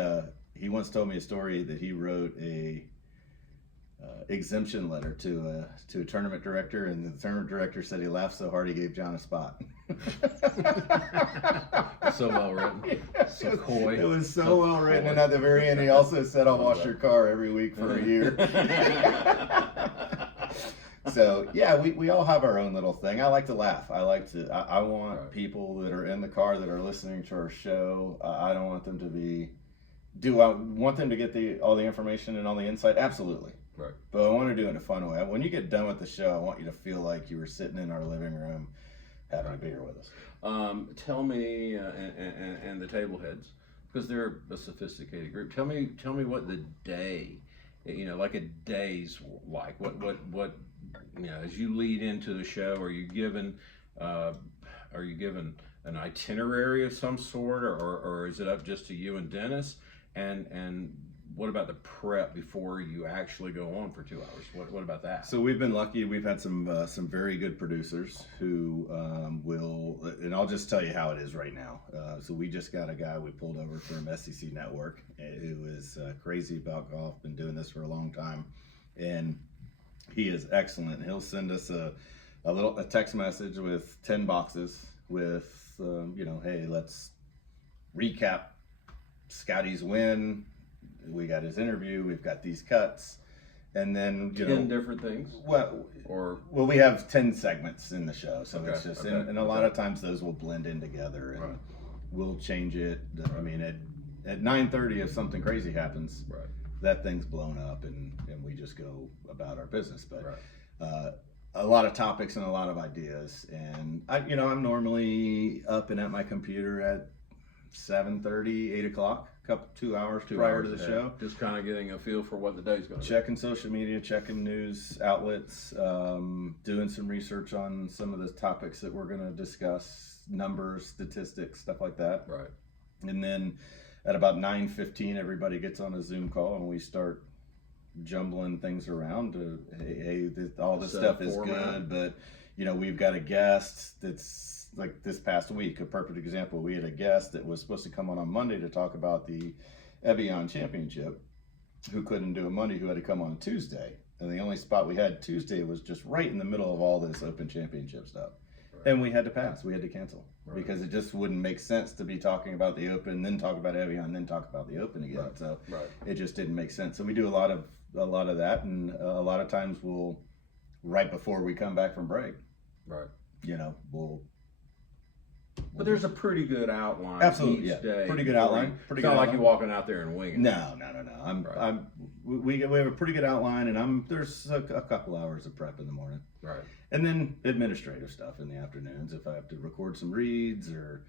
once told me a story that he wrote a exemption letter to a tournament director, and the tournament director said he laughed so hard he gave John a spot. So well written. So coy. It was so well written, and at the very end he also said, "I'll wash your car every week for a year." So yeah, we all have our own little thing. I like to laugh. I want people that are in the car that are listening to our show. I don't want them to be. Do I want them to get all the information and all the insight? Absolutely. Right. But I want to do it in a fun way. When you get done with the show, I want you to feel like you were sitting in our living room having a beer with us. Tell me, and the table heads, because they're a sophisticated group. Tell me what the day, like a day's like. What as you lead into the show, are you given an itinerary of some sort, or is it up just to you and Dennis? And what about the prep before you actually go on for 2 hours? What about that? So we've been lucky. We've had some very good producers who will, and I'll just tell you how it is right now. So we just got a guy we pulled over from SEC Network who is crazy about golf, been doing this for a long time, and he is excellent. He'll send us a text message with 10 boxes with hey, let's recap Scotty's win. We got his interview. We've got these cuts, and then 10 different things. Well, we have 10 segments in the show, so it's just and a lot of times those will blend in together, and we'll change it. I mean, at 9:30, if something crazy happens, that thing's blown up, and we just go about our business. But a lot of topics and a lot of ideas, and I'm normally up and at my computer at 7:30, 8 o'clock. 2 hours prior to the show. Just kind of getting a feel for what the day's going to be. Checking social media, checking news outlets, doing some research on some of the topics that we're going to discuss, numbers, statistics, stuff like that. Right. And then at about 9:15, everybody gets on a Zoom call and we start jumbling things around. All this stuff is good, but we've got a guest that's like this past week, a perfect example. We had a guest that was supposed to come on Monday to talk about the Evian Championship, who couldn't do a Monday, who had to come on Tuesday. And the only spot we had Tuesday was just right in the middle of all this Open Championship stuff. Right. And we had to pass. We had to cancel because it just wouldn't make sense to be talking about the Open, then talk about Evian, then talk about the Open again. Right. So it just didn't make sense. So we do a lot of that, and a lot of times we'll, right before we come back from break, But there's a pretty good outline. Absolutely, each day. Pretty good outline. It's not like you're walking out there and winging. No. We have a pretty good outline, and there's a couple hours of prep in the morning. Right. And then administrative stuff in the afternoons. If I have to record some reads or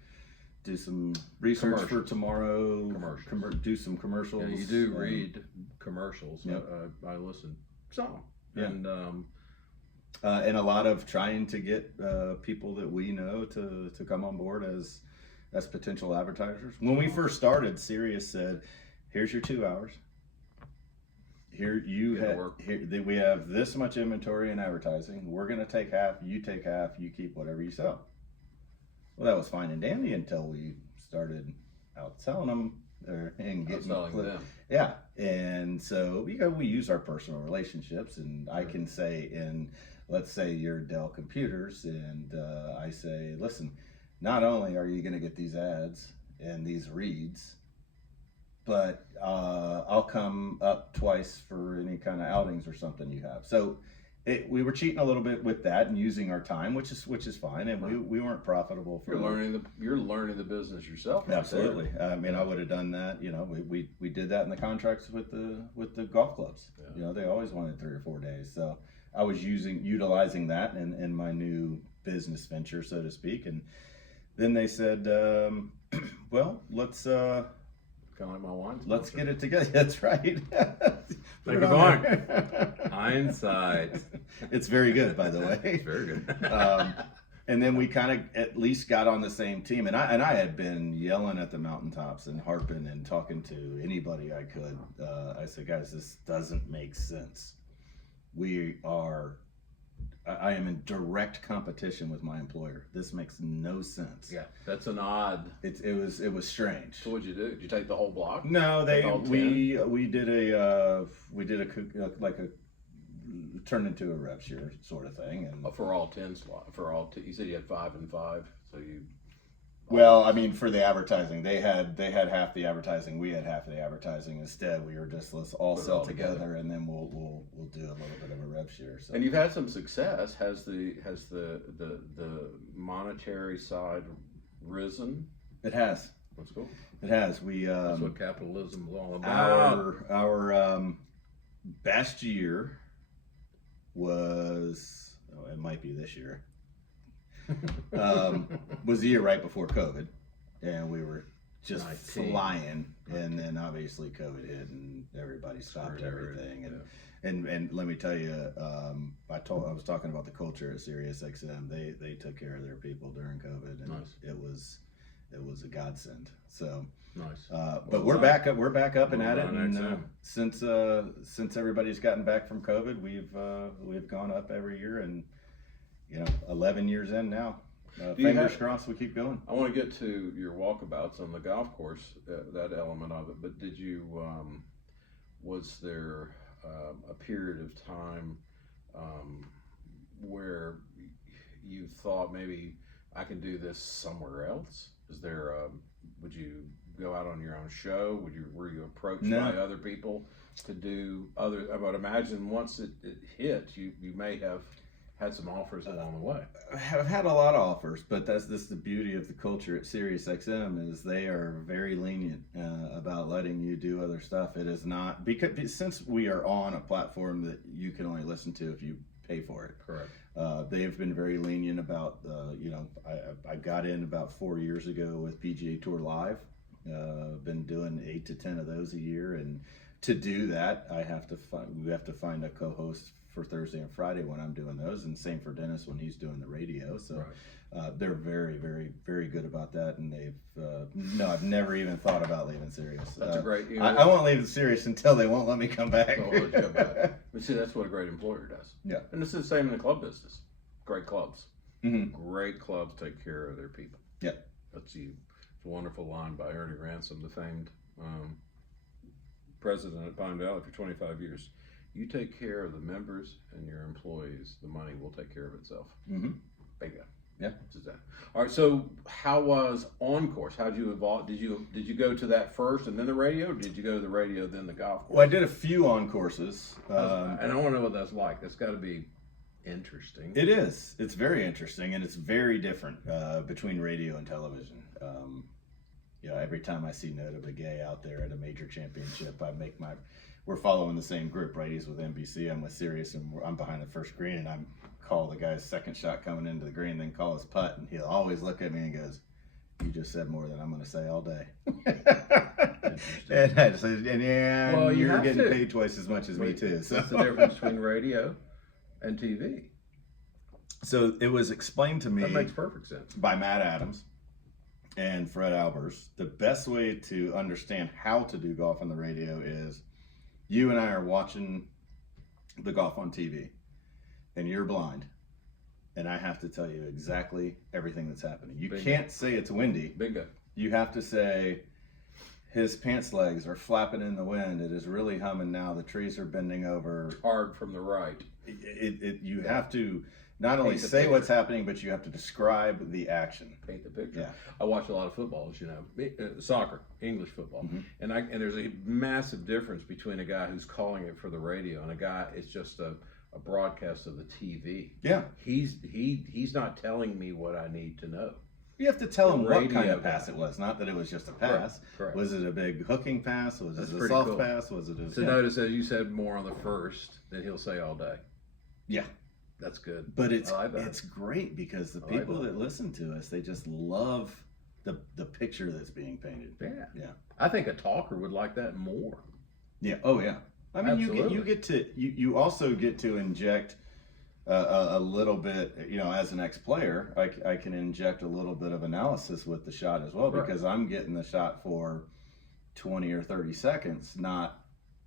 do some research for Commercials. tomorrow. Commercials. Do some commercials. Yeah, you do read commercials. Yep. I listen some. Yeah. And and a lot of trying to get people that we know to come on board as potential advertisers. When we first started, Sirius said, "Here's your 2 hours. Here you Get to have. work. Here we have this much inventory and advertising. We're going to take half. You take half. You keep whatever you sell." Well, that was fine and dandy until we started outselling them and getting Selling them. Yeah, and so we use our personal relationships, and I can say, let's say you're Dell Computers, and I say, listen, not only are you going to get these ads and these reads, but I'll come up twice for any kind of outings or something you have. So we were cheating a little bit with that and using our time, which is fine, and we weren't profitable for. You're learning the business yourself. Right. Absolutely. I mean, I would have done that. We did that in the contracts with the golf clubs. Yeah. They always wanted 3 or 4 days. So I was utilizing that in my new business venture, so to speak. And then they said, well, let's Kind of like my wine. let's get it together. That's right. Thank you, Vaughn. Hindsight. It's very good, by the way. It's very good. And then we kind of at least got on the same team, and I had been yelling at the mountaintops and harping and talking to anybody I could. I said, guys, this doesn't make sense. I am in direct competition with my employer. This makes no sense. Yeah, that's an odd. It was strange. So what'd you do? Did you take the whole block? No, All 10? we did a turned into a rev share sort of thing, and For all 10 slot. You said you had 5 and 5, so you. well, I mean, for the advertising, they had half the advertising, we had half of the advertising. Instead, we were just, let's all Put it sell all together, together. and then we'll do a little bit of a rev share. So. And you've had some success. Has the monetary side risen? It has. That's cool. It has. We That's what capitalism is all about. our best year was, it might be this year. Was the year right before COVID, and we were just 19. flying, and then obviously COVID hit, and everybody stopped Screwed everything. everything, And let me tell you, I was talking about the culture at Sirius XM. They took care of their people during COVID, and Nice. it was a godsend. So. Nice. But we're back up. We're back up and Well at it. done, And XM. since everybody's gotten back from COVID, we've gone up every year, and 11 years in now. you Fingers have- crossed, we keep going. I want to get to your walkabouts on the golf course, that element of it. But did you? Was there a period of time where you thought maybe I can do this somewhere else? Is there? Would you go out on your own show? Were you approached No. by other people to do other? I would imagine once it hit, you may have had some offers along the way. I've had a lot of offers, but this is the beauty of the culture at Sirius XM is they are very lenient about letting you do other stuff. It is not because since we are on a platform that you can only listen to if you pay for it. Correct. They have been very lenient about, I got in about 4 years ago with PGA Tour Live. Been doing 8 to 10 of those a year, and to do that, we have to find a co-host for Thursday and Friday when I'm doing those, and same for Dennis when he's doing the radio. So Right. they're very, very, very good about that, and no, I've never even thought about leaving Sirius. That's a great. I won't leave Sirius until they won't let me come back. They'll let you come back. But see, that's what a great employer does. Yeah. And it's the same in the club business. Great clubs. Mhm. Great clubs take care of their people. Yeah. It's a wonderful line by Ernie Ransom, the famed president at Pine Valley for 25 years. You take care of the members and your employees, the money will take care of itself. Mhm. Bingo. Yeah. This is that. All right. So, how was on course? How did you evolve? Did you go to that first and then the radio? Or did you go to the radio then the golf course? Well, I did a few on courses. And I want to know what that's like. That's got to be interesting. It is. It's very interesting, and it's very different between radio and television. Every time I see Nota Begay out there at a major championship, we're following the same group, right? He's with NBC, I'm with Sirius, and I'm behind the first green, and I'm call the guy's second shot coming into the green, then call his putt, and he'll always look at me and goes, You just said more than I'm going to say all day. Interesting. And I said, and yeah, Well, you you're have getting to. paid twice as much as me too. So What's the difference between radio and TV? So it was explained to me That makes perfect sense. by Matt Adams and Fred Albers. The best way to understand how to do golf on the radio is you and I are watching the golf on TV, and you're blind, and I have to tell you exactly everything that's happening. You Bingo. can't say it's windy. Bingo. You have to say his pants legs are flapping in the wind. It is really humming now. The trees are bending over. Hard from the right. You have to not only Paint the say picture. what's happening, but you have to describe the action. Paint the picture. Yeah. I watch a lot of football, as you know, soccer, English football, and there's a massive difference between a guy who's calling it for the radio and a guy it's just a broadcast of the TV. Yeah. He's not telling me what I need to know. You have to tell him what kind Radio of pass guy. it was. Not that it was just a pass. Correct. Was it a big hooking pass? Was That's it a pretty soft cool. pass? Was it a... So notice, as you said, more on the first than he'll say all day. Yeah. That's good. But it's I like that. it's great because the I like people that. that listen to us, they just love the picture that's being painted. Yeah. Yeah. I think a talker would like that more. Yeah. Oh yeah. I mean, Absolutely. you get to you also get to inject a little bit. You know, as an ex-player, I can inject a little bit of analysis with the shot as well Right. because I'm getting the shot for 20 or 30 seconds, not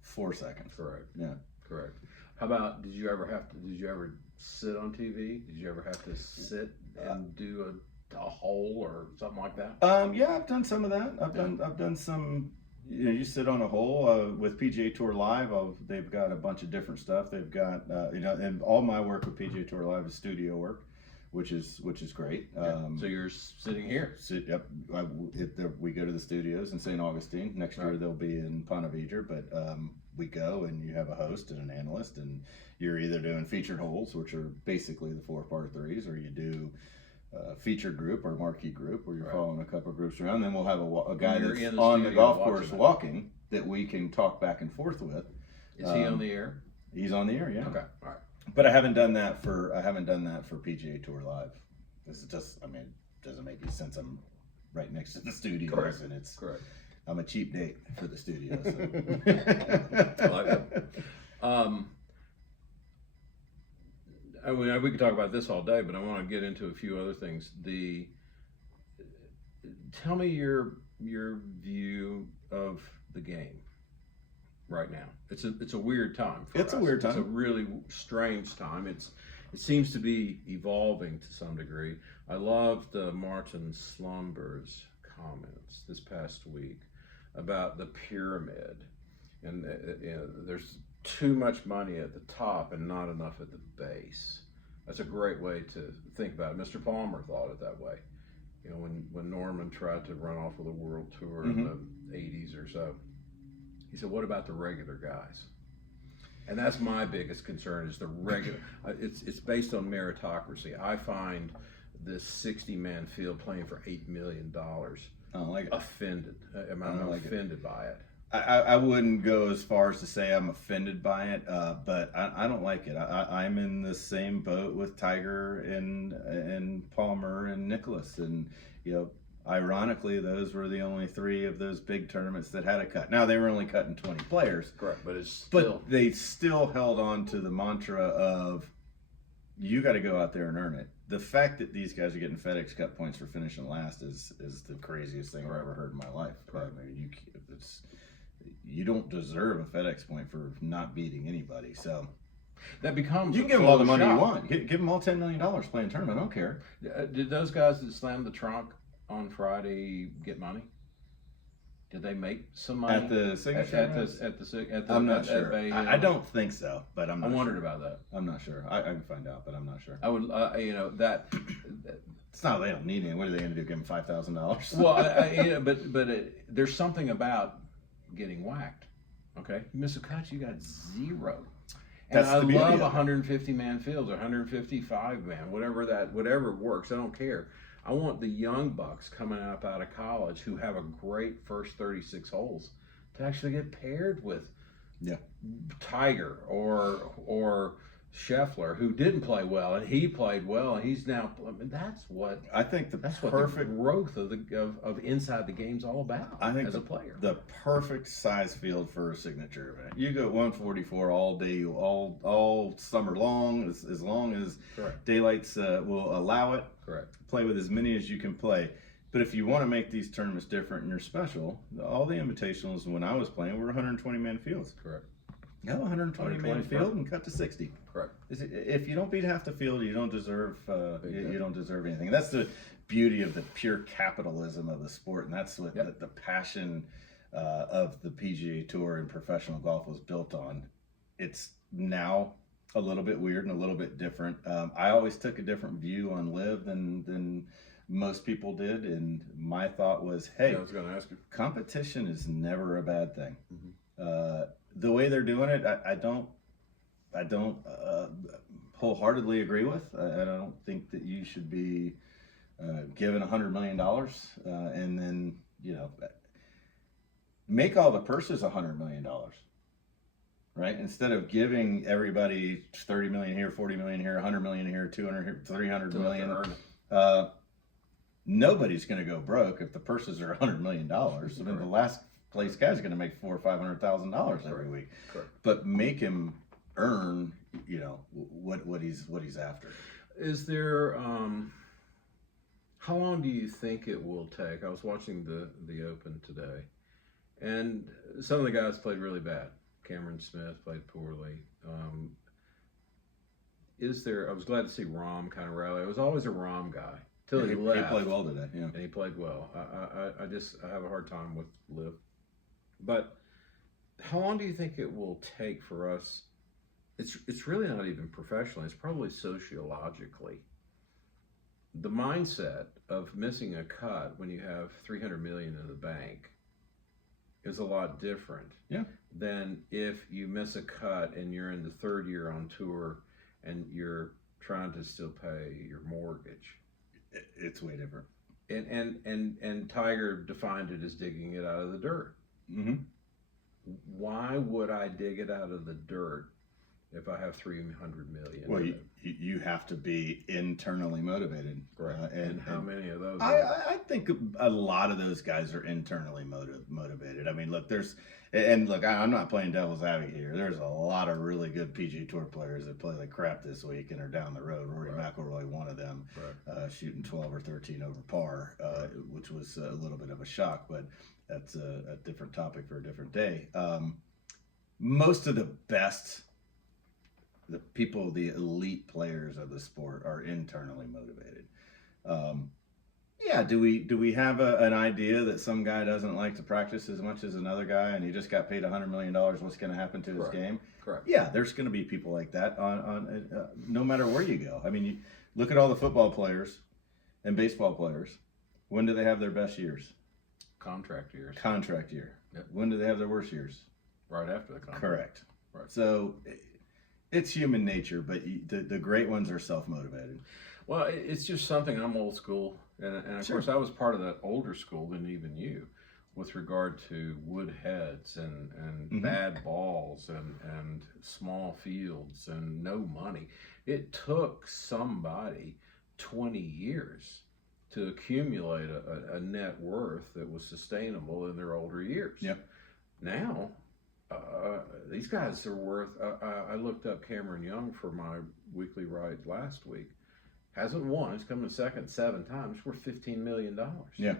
4 seconds. Correct. Yeah. Correct. How about, did you ever sit on TV? Did you ever have to sit and do a hole or something like that? Yeah, I've done some of that. I've done some. You know, you sit on a hole with PGA Tour Live. They've got a bunch of different stuff. They've got and all my work with PGA Tour Live is studio work, which is great. So you're sitting here. Yep. We go to the studios in St. Augustine. Next year Right. they'll be in Ponte Vedra, but we go and you have a host and an analyst, and you're either doing featured holes, which are basically the 4 par 3s, or you do featured group or marquee group, where you're Right. following a couple of groups around. Then we'll have a guy You're that's in the on the studio golf watching course it. walking that we can talk back and forth with. Is he on the air? He's on the air, yeah. Okay. All right. But I haven't done that for PGA Tour Live. This is just, I mean, it doesn't make any sense. I'm right next to the studios, Correct. and it's Correct. I'm a cheap date for the studio. So. I like that. I mean, we could talk about this all day, but I want to get into a few other things. Tell me your view of the game right now. It's a weird time. For It's a us. weird time. It's a really strange time. It seems to be evolving to some degree. I loved Martin Slumber's comments this past week about the pyramid, and there's too much money at the top and not enough at the base. That's a great way to think about it. Mr. Palmer thought it that way. You know, when Norman tried to run off with a world tour in the 80s or so, he said, "What about the regular guys?" And that's my biggest concern is the regular. It's based on meritocracy. I find this 60-man field playing for $8 million I don't like it. offended. I'm offended by it. I wouldn't go as far as to say I'm offended by it, but I don't like it. I'm in the same boat with Tiger and Palmer and Nicholas, and ironically, those were the only 3 of those big tournaments that had a cut. Now they were only cutting 20 players, Correct, but it's still. but they still held on to the mantra of you got to go out there and earn it. The fact that these guys are getting FedEx Cup points for finishing last is the craziest thing I've ever heard in my life. Correct. I mean, you don't deserve a FedEx point for not beating anybody. So That becomes you can a give them all the full money you shot. want. Give them all $10 million playing tournament. I don't care. Did those guys that slammed the trunk on Friday get money? Did they make some money At the signature rounds? at the I'm not at sure. Bay I Hill? don't think so, but I'm I not wondered sure. about that. I'm not sure. I can find out, but I'm not sure. I would, that. It's not they don't need any. What are they going to do? Give them $5,000? Well, but there's something about getting whacked. Okay, you miss a cut, you got 0. And That's I the beauty love of it. 150-man fields or 155-man, whatever works. I don't care. I want the young bucks coming up out of college who have a great first 36 holes to actually get paired with Yeah. Tiger or Scheffler, who didn't play well, and he played well, and he's now. I mean, that's what that's what the growth of inside the game's all about. I think as a player, the perfect size field for a signature event. You go 144 all day, all summer long, as long as correct. daylights will allow it. Correct. Play with as many as you can play. But if you want to make these tournaments different and you're special, all the invitationals when I was playing were 120 man fields. Correct. No, 120 man field and cut to 60. Correct. If you don't beat half the field, you don't deserve you don't deserve anything. That's the beauty of the pure capitalism of the sport, and that's what the passion of the PGA Tour and professional golf was built on. It's now a little bit weird and a little bit different. I always took a different view on LIV than most people did, and my thought was, hey, I was going to ask you. Competition is never a bad thing. Mm-hmm. The way they're doing it, I don't wholeheartedly agree with. I don't think that you should be given $100 million and then make all the purses $100 million, right? Instead of giving everybody 30 million here, 40 million here, 100 million here, 200 here, 300 million. Nobody's going to go broke if the purses are $100 million. I mean, the last place guy's going to make $400,000 or $500,000 every week. Correct. But make him earn, what he's after. Is there? How long do you think it will take? I was watching the Open today, and some of the guys played really bad. Cameron Smith played poorly. I was glad to see Rahm kind of rally. I was always a Rahm guy till he left. He played well today. Yeah, and he played well. I have a hard time with LIV. But how long do you think it will take for us? It's really not even professionally. It's probably sociologically. The mindset of missing a cut when you have $300 million in the bank is a lot different than if you miss a cut and you're in the third year on tour and you're trying to still pay your mortgage. It's way different. And Tiger defined it as digging it out of the dirt. Mm-hmm. Why would I dig it out of the dirt if I have $300 million? Well, you have to be internally motivated. Right. And how many of those? I think a lot of those guys are internally motivated. I mean, look, I'm not playing devil's advocate here. There's a lot of really good PGA Tour players that play like crap this week and are down the road. Rory McIlroy, one of them, shooting 12 or 13 over par, which was a little bit of a shock, but that's a different topic for a different day. Most of the best, the elite players of the sport are internally motivated. Do we have an idea that some guy doesn't like to practice as much as another guy and he just got paid $100 million? What's going to happen to his game? Correct. Yeah, there's going to be people like that on no matter where you go. I mean, you look at all the football players and baseball players. When do they have their best years? Contract years. Contract year. Yep. When do they have their worst years? Right after the contract. Correct. Right. So it's human nature, but the great ones are self-motivated. Well, it's just something. I'm old school, and of course I was part of that older school than even you, with regard to wood heads and bad balls and small fields and no money. It took somebody 20 years to accumulate a net worth that was sustainable in their older years. Yep. Now, these guys are worth. I looked up Cameron Young for my weekly ride last week. Hasn't won. He's coming second 7 times. It's worth $15 million. Yeah.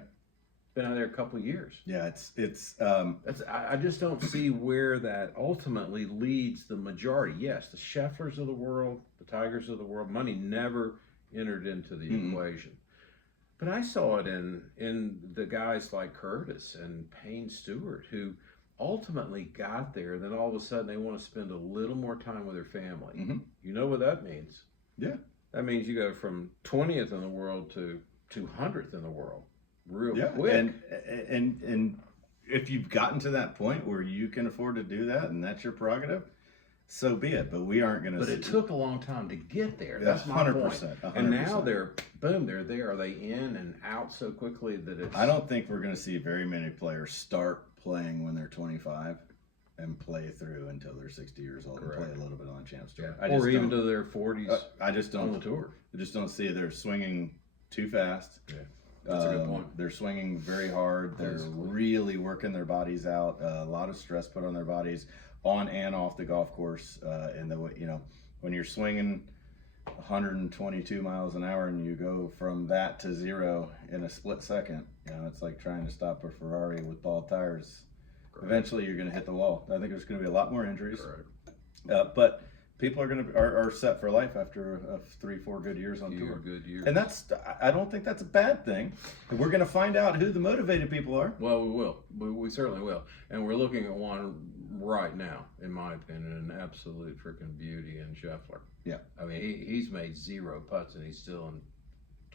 Been out there a couple of years. Yeah, it's. I just don't see where that ultimately leads the majority. Yes, the Schefflers of the world, the Tigers of the world, money never entered into the equation. But I saw it in the guys like Curtis and Payne Stewart, who ultimately got there. Then all of a sudden they want to spend a little more time with their family. Mm-hmm. You know what that means? Yeah. That means you go from 20th in the world to 200th in the world real quick. And if you've gotten to that point where you can afford to do that and that's your prerogative, so be it. But we aren't going to. But it took a long time to get there. That's my 100%, point. 100%. And now they're there. Are they in and out so quickly that it's? I don't think we're going to see very many players start playing when they're 25 and play through until they're 60 years old and play a little bit on Champs Tour. Yeah. Or even to their 40s. I just don't on the tour. I just don't see it. They're swinging too fast. Yeah, that's a good point. They're swinging very hard. They're really working their bodies out. A lot of stress put on their bodies on and off the golf course. And when you're swinging 122 miles an hour and you go from that to zero in a split second, it's like trying to stop a Ferrari with bald tires. Correct. Eventually, you're going to hit the wall. I think there's going to be a lot more injuries. But people are set for life after 3-4 good years on tour. Good years. And I don't think that's a bad thing. We're going to find out who the motivated people are. Well, we will. We certainly will. And we're looking at one right now, in my opinion, an absolute freaking beauty in Scheffler. Yeah. I mean, he's made 0 putts and he's still in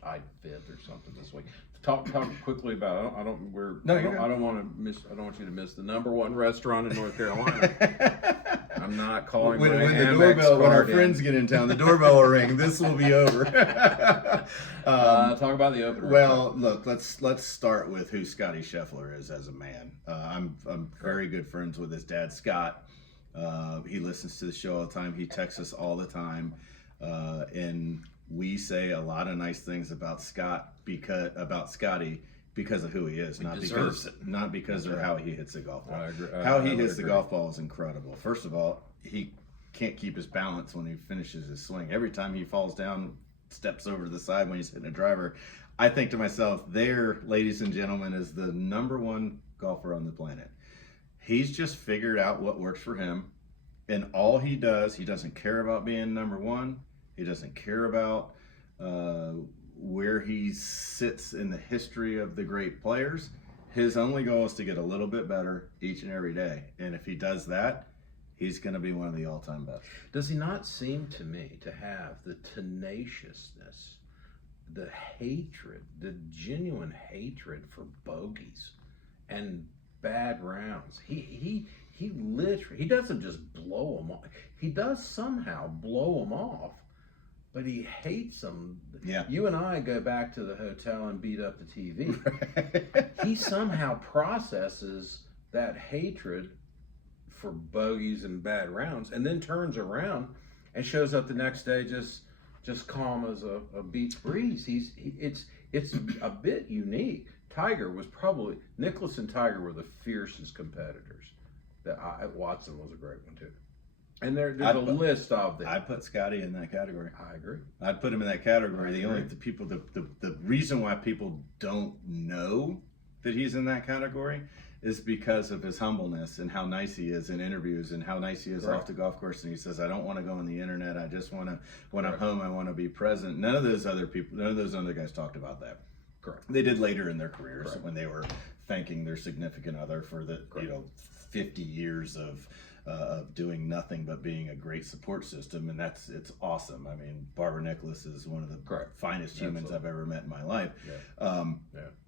tied 5th or something this week. Talk quickly about. I don't want you to miss the #1 restaurant in North Carolina. I'm not calling when the doorbell. When our friends get in town, the doorbell will ring. This will be over. Talk about the opener. Well, look, let's start with who Scotty Scheffler is as a man. I'm very good friends with his dad, Scott. He listens to the show all the time. He texts us all the time, and we say a lot of nice things about Scotty because of who he is, not because of how he hits the golf ball. I agree. How he hits the golf ball is incredible. First of all, he can't keep his balance when he finishes his swing. Every time he falls down, steps over to the side when he's hitting a driver, I think to myself, there, ladies and gentlemen, is the #1 golfer on the planet. He's just figured out what works for him, and all he doesn't care about being #1. He doesn't care about where he sits in the history of the great players. His only goal is to get a little bit better each and every day. And if he does that, he's going to be one of the all-time best. Does he not seem to me to have the tenaciousness, the hatred, the genuine hatred for bogeys and bad rounds? He literally, he doesn't just blow them off. He does somehow blow them off. But he hates them. Yeah. You and I go back to the hotel and beat up the TV. He somehow processes that hatred for bogeys and bad rounds, and then turns around and shows up the next day just calm as a beach breeze. It's a bit unique. Nicklaus and Tiger were the fiercest competitors. Watson was a great one too. And there's a list of them. I'd put Scotty in that category. I agree. I'd put him in that category. The reason why people don't know that he's in that category is because of his humbleness and how nice he is in interviews and how nice he is off the golf course. And he says, I don't want to go on the internet. I just want to, when I'm home, I want to be present. None of those other guys talked about that. Correct. They did later in their careers when they were thanking their significant other for the 50 years of doing nothing but being a great support system, and it's awesome. I mean, Barbara Nicklaus is one of the finest humans I've ever met in my life.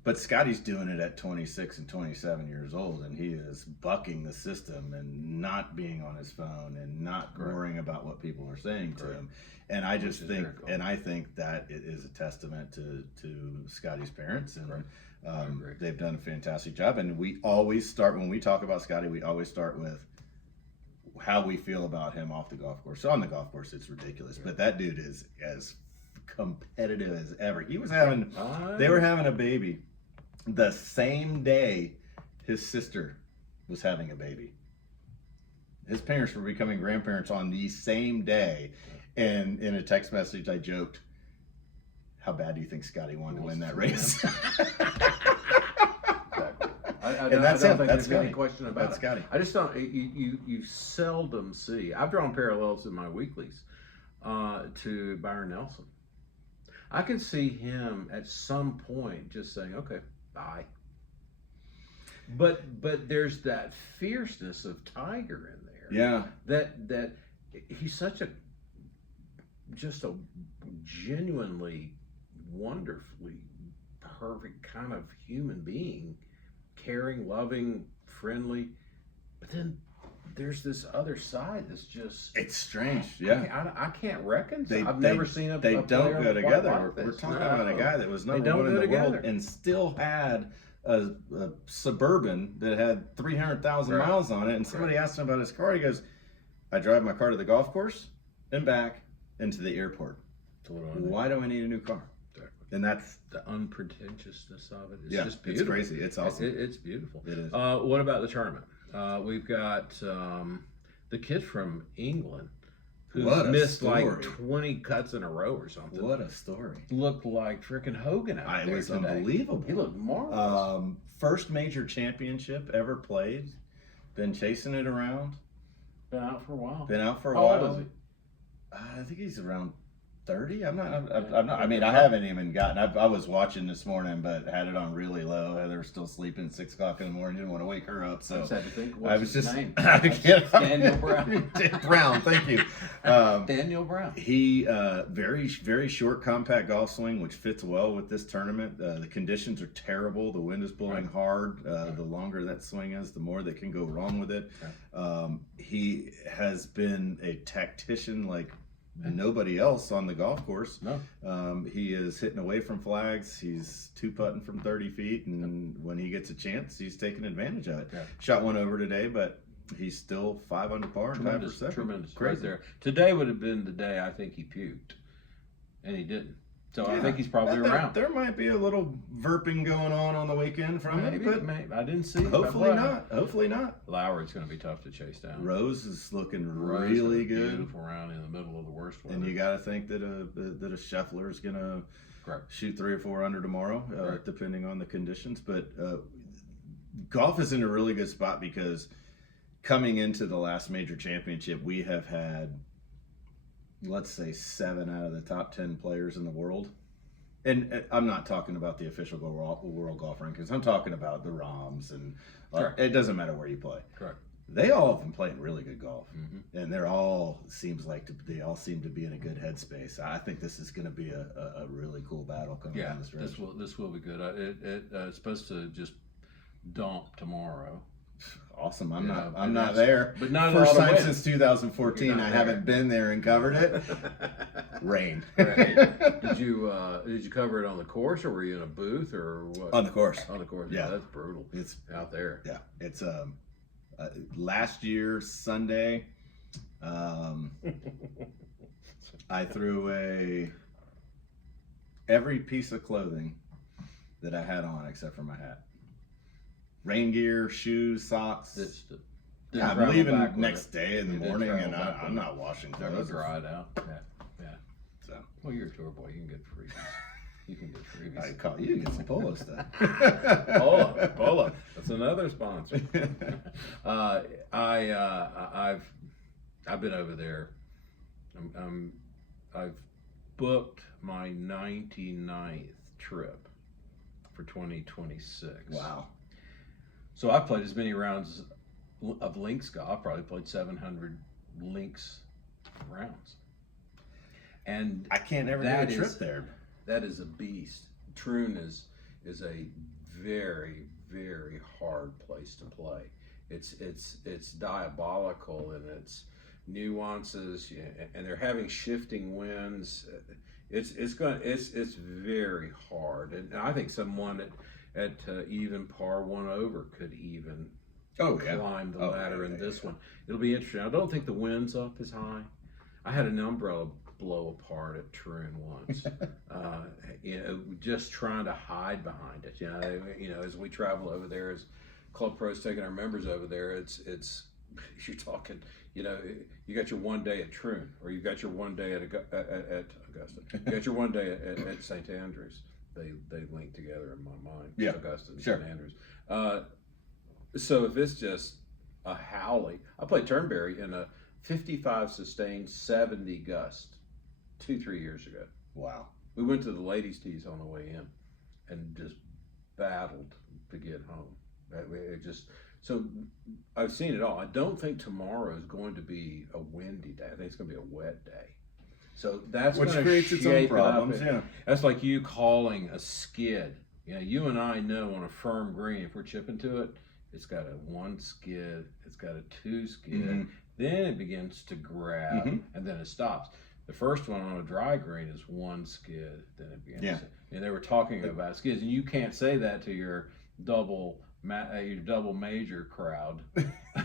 But Scotty's doing it at 26 and 27 years old, and he is bucking the system and not being on his phone and not worrying about what people are saying to him. And I just think, and I think that it is a testament to Scotty's parents, and they've done a fantastic job. And we always start, when we talk about Scotty, we always start with how we feel about him off the golf course. So on the golf course, it's ridiculous, but that dude is as competitive as ever. They were having a baby the same day his sister was having a baby. His parents were becoming grandparents on the same day. And in a text message, I joked, how bad do you think Scotty wanted to win that race? I don't think there's any question about That's Scotty. I just don't. You seldom see. I've drawn parallels in my weeklies to Byron Nelson. I can see him at some point just saying, "Okay, bye." But there's that fierceness of Tiger in there. Yeah. That he's such a genuinely, wonderfully perfect kind of human being. Caring, loving, friendly, but then there's this other side that's just—it's strange. Yeah, I can't reconcile. I've never seen they don't go together. We're talking about a guy that was #1 in the world and still had a Suburban that had 300,000 Right. miles on it, and somebody asked him about his car. He goes, "I drive my car to the golf course and back and to the airport. That's what I mean. Why do I need a new car?" Exactly. And that's The unpretentiousness of it is yeah, just it's beautiful. crazy. It's awesome. It's beautiful. It is. What about the tournament? We've got the kid from England who's What a missed story. like 20 cuts in a row or something. What a story! Looked like freaking Hogan out It there was today. unbelievable. He looked marvelous. First major championship ever played. Been chasing it around. Been out for a while. Been out for a How while. old is he? I think he's around 30. I'm not. I mean, I haven't even gotten. I was watching this morning, but had it on really low. Heather was still sleeping. 6 o'clock in the morning. Didn't want to wake her up. I So just had to think. I What's was his just. name? I can't- Daniel Brown. Brown. Thank you. Daniel Brown. He very short, compact golf swing, which fits well with this tournament. The conditions are terrible. The wind is blowing hard. The longer that swing is, the more that can go wrong with it. He has been a tactician like nobody else on the golf course. No. He is hitting away from flags. He's 2-putting from 30 feet, and when he gets a chance, he's taking advantage of it. Yeah. Shot one over today, but he's still 5 under par and tied for Tremendous, second. tremendous. Crazy. Right there. Today would have been the day I think he puked, and he didn't. So I Yeah. think he's probably There- around. There might be a little verping going on the weekend from Maybe, it, but maybe. I didn't see it. hopefully But not. Hopefully not. Lowry's going to be tough to chase down. Rose is looking Rose really had a good, Beautiful round in the middle of the worst weather. and you got to think that a Scheffler is gonna Correct. shoot 3 or 4 under tomorrow, Right. depending on the conditions. But golf is in a really good spot because coming into the last major championship, we have had, let's say, 7 out of the top 10 players in the world. And I'm not talking about the official world golf rankings. I'm talking about the ROMs, and Correct. it doesn't matter where you play. Correct. They all have been playing really good golf, Mm-hmm. and they all seem to be in a good headspace. I think this is going to be a really cool battle coming Yeah, down the stretch. this will be good. It's supposed to just dump tomorrow. Awesome. I'm Yeah, not and not that's- there. but not a First lot of time wind. since 2014. You're I not haven't been there and covered it. Rain. Right. Did you cover it on the course, or were you in a booth, or what? On the course. On the course. Yeah. That's brutal. It's Out there. yeah. It's last year Sunday. I threw away every piece of clothing that I had on except for my hat. Rain gear, shoes, socks. Didn't I'm travel leaving back with next it. day in You the did morning, travel and back with I'm it. not washing They're gonna clothes. dry it out. Yeah. So Well, you're a tour boy. You can get freebies. You can get freebies. I call you to get some polo stuff. Polo. That's another sponsor. I've been over there. I've booked my 99th trip for 2026. Wow. So I've played as many rounds of links golf. I've probably played 700 links rounds. And I can't ever do a That trip is- there. that is a beast. Troon is a very, very hard place to play. It's diabolical in its nuances, and they're having shifting winds. It's very hard, and I think someone at even par 1 over could even climb the ladder in this one. It'll be interesting. I don't think the wind's up as high. I had an umbrella blow apart at Troon once. Just trying to hide behind it. As we travel over there, as Club Pro's taking our members over there, it's you're talking. You got your one day at Troon, or you got your one day at Augusta. You got your one day at St. Andrews. They link together in my mind. Yeah, Augusta and sure. St. Andrews. So if it's just a howling, I played Turnberry in a 55 sustained 70 gust 2-3 years ago. Wow. We went to the ladies' tees on the way in and just battled to get home. So I've seen it all. I don't think tomorrow is going to be a windy day. I think it's going to be a wet day. So that's Which going to creates its own shape it up. problems, yeah. That's like you calling a skid. You and I know on a firm green, if we're chipping to it, it's got a 1 skid, it's got a 2 skid, Mhm. then it begins to grab, Mhm. and then it stops. The first one on a dry green is 1 skid, then it begins Yeah. to, and they were talking about skids, and you can't say that to your your double major crowd.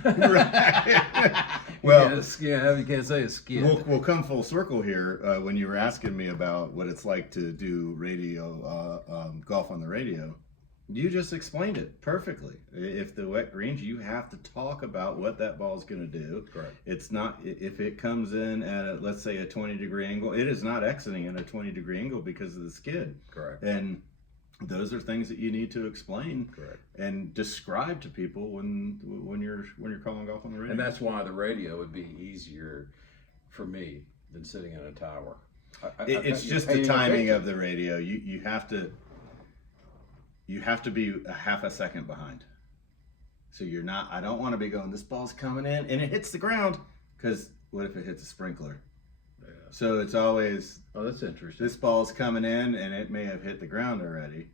Right. Well, you can't say a skid. we'll come full circle here. When you were asking me about what it's like to do radio, golf on the radio, you just explained it perfectly. If the wet greens, you have to talk about what that ball is going to do. Correct. It's not, if it comes in at, let's say, a 20-degree angle, it is not exiting at a 20-degree angle because of the skid. Correct. And those are things that you need to explain Correct. and describe to people when you're calling golf on the radio. And that's why the radio would be easier for me than sitting in a tower. It's just the timing of the radio. You have to be a half a second behind. So you're not. I don't want to be going, this ball's coming in and it hits the ground, because what if it hits a sprinkler? Yeah. So it's always, Oh, that's interesting. this ball's coming in and it may have hit the ground already.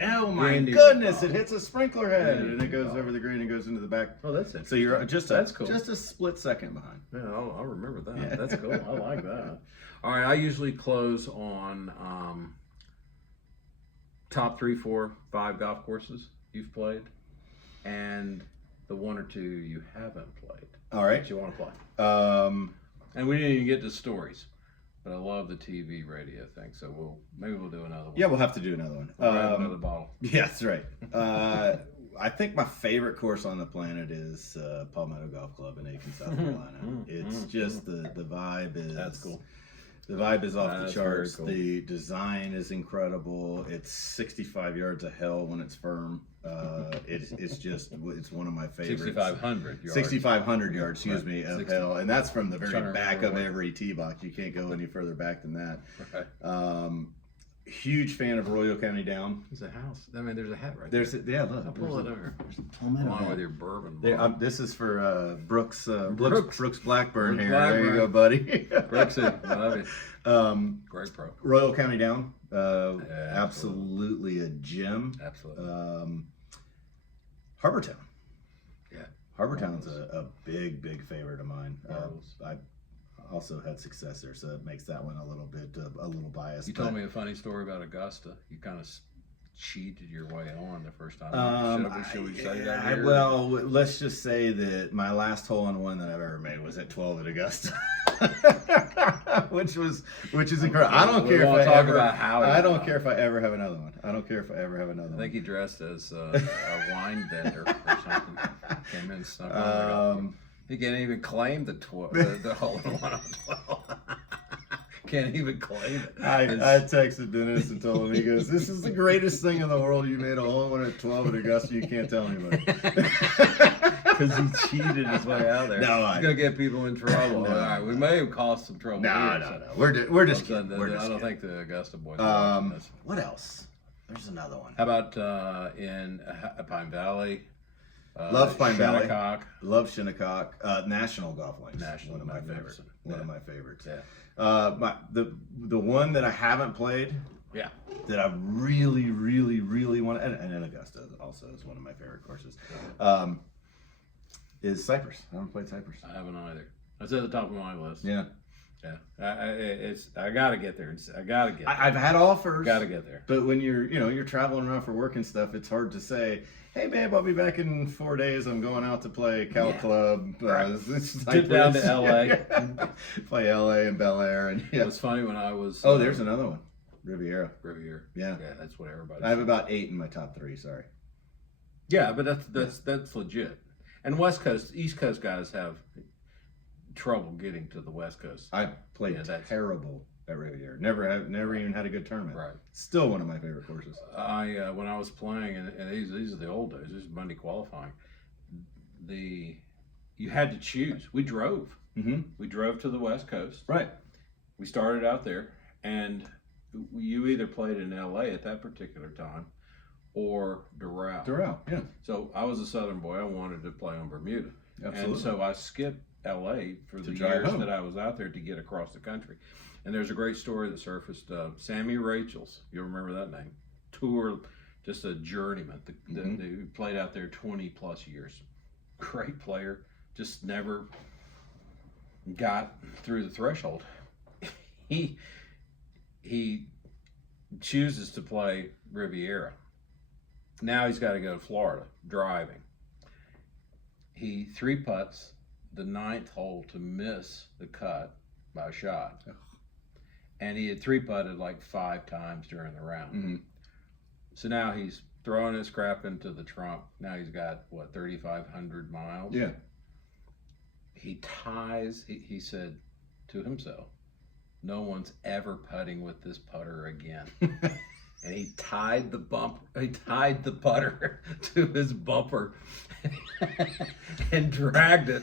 Oh my Green goodness! ball. It hits a sprinkler head Green and it goes ball. over the green and goes into the back. Oh, that's interesting. So you're just That's cool. just a split second behind. Yeah, I'll remember that. Yeah. That's cool. I like that. All right, I usually close on top 3, 4, 5 golf courses you've played, and the 1 or 2 you haven't played. All right. That you want to play. And we didn't even get to stories, but I love the TV radio thing. So maybe we'll do another one. Yeah, we'll have to do another one. Grab another bottle. Yeah, that's right. I think my favorite course on the planet is Palmetto Golf Club in Aiken, South Carolina. It's just the vibe is. That's cool. The vibe is off the That's charts. very cool. The design is incredible. It's 65 yards of hell when it's firm. It's one of my favorites. 6,500 yards. 6,500 yards, excuse Right. me, of 60. hell, and that's from the Trying very to back remember of what- every tee box. You can't go any further back than that. Right. Huge fan of Royal County Down. There's a house. I mean, there's a hat right Look. I'll pull it over. Palmetto Along hat. with your bourbon. There, this is for Brooks Brooks. Blackburn Brooks here. There you go, buddy. Brooksy, I love you. Great pro. Royal County Down, absolutely. absolutely a gem. Absolutely. Harbortown. Yeah. Harbortown's a big favorite of mine. Marvelous. I also had success there, so it makes that one a little biased. You told me a funny story about Augusta. You kind of cheated your way on the first time. Should we say that here? Well, let's just say that my last hole-in-one that I've ever made was at 12 at Augusta, which is incredible. I don't care if I talk ever. about how. I don't care if I ever have another one. I don't care if I ever have another I one. think he dressed as a wine vendor or something. Came in, snuck on. He can't even claim the hole in one on 12. Can't even claim it. I texted Dennis and told him, he goes, "This is the greatest thing in the world. You made a hole-in-one at 12 at Augusta. You can't tell anybody." Because he cheated his way out there. No, he's gonna get people in trouble. No. All right, we may have caused some trouble. No. We're just kidding. I We're just don't kidding. think the Augusta boys are watching this. What else? There's another one. How about in Pine Valley? Love Pine Valley. Shinnecock. Love Shinnecock. National Golf Links. National, One of my favorites. magnificent. One of Yeah. my favorites. Yeah. The one that I haven't played, Yeah. that I really want, and Augusta also is one of my favorite courses, is Cypress. I haven't played Cypress. I haven't either. That's at the top of my list. Yeah. Yeah. I gotta get there. I gotta get there. I've had offers. Gotta get there. But when you're traveling around for work and stuff, it's hard to say, "Hey, babe, I'll be back in 4 days. I'm going out to play Cal Club." Get down to LA. Play LA and Bel Air, and It was funny when I was. Oh, there's another one, Riviera. Riviera. Yeah. Yeah, that's what everybody. I have says. about 8 in my top 3. Sorry. Yeah, but that's legit. And East Coast guys have trouble getting to the West Coast. I played Yeah, that's- terrible at Riviera. Never even had a good tournament. Right. Still one of my favorite courses. When I was playing, and these are the old days. This is Monday qualifying. You had to choose. We drove. Mm-hmm. We drove to the West Coast. Right. We started out there, and you either played in LA at that particular time, or Doral. Doral. Yeah. So I was a Southern boy. I wanted to play on Bermuda. Absolutely. And so I skipped LA for the drive years home. that I was out there to get across the country. And there's a great story that surfaced. Sammy Rachels, you remember that name? Tour, just a journeyman. Who played out there 20 plus years. Great player, just never got through the threshold. He chooses to play Riviera. Now he's got to go to Florida driving. He 3-putts the 9th hole to miss the cut by a shot. And he had 3-putted like 5 times during the round. Mm-hmm. So now he's throwing his crap into the trunk. Now he's got, what, 3,500 miles? Yeah. He ties, he said to himself, no one's ever putting with this putter again. And he tied the putter to his bumper and dragged it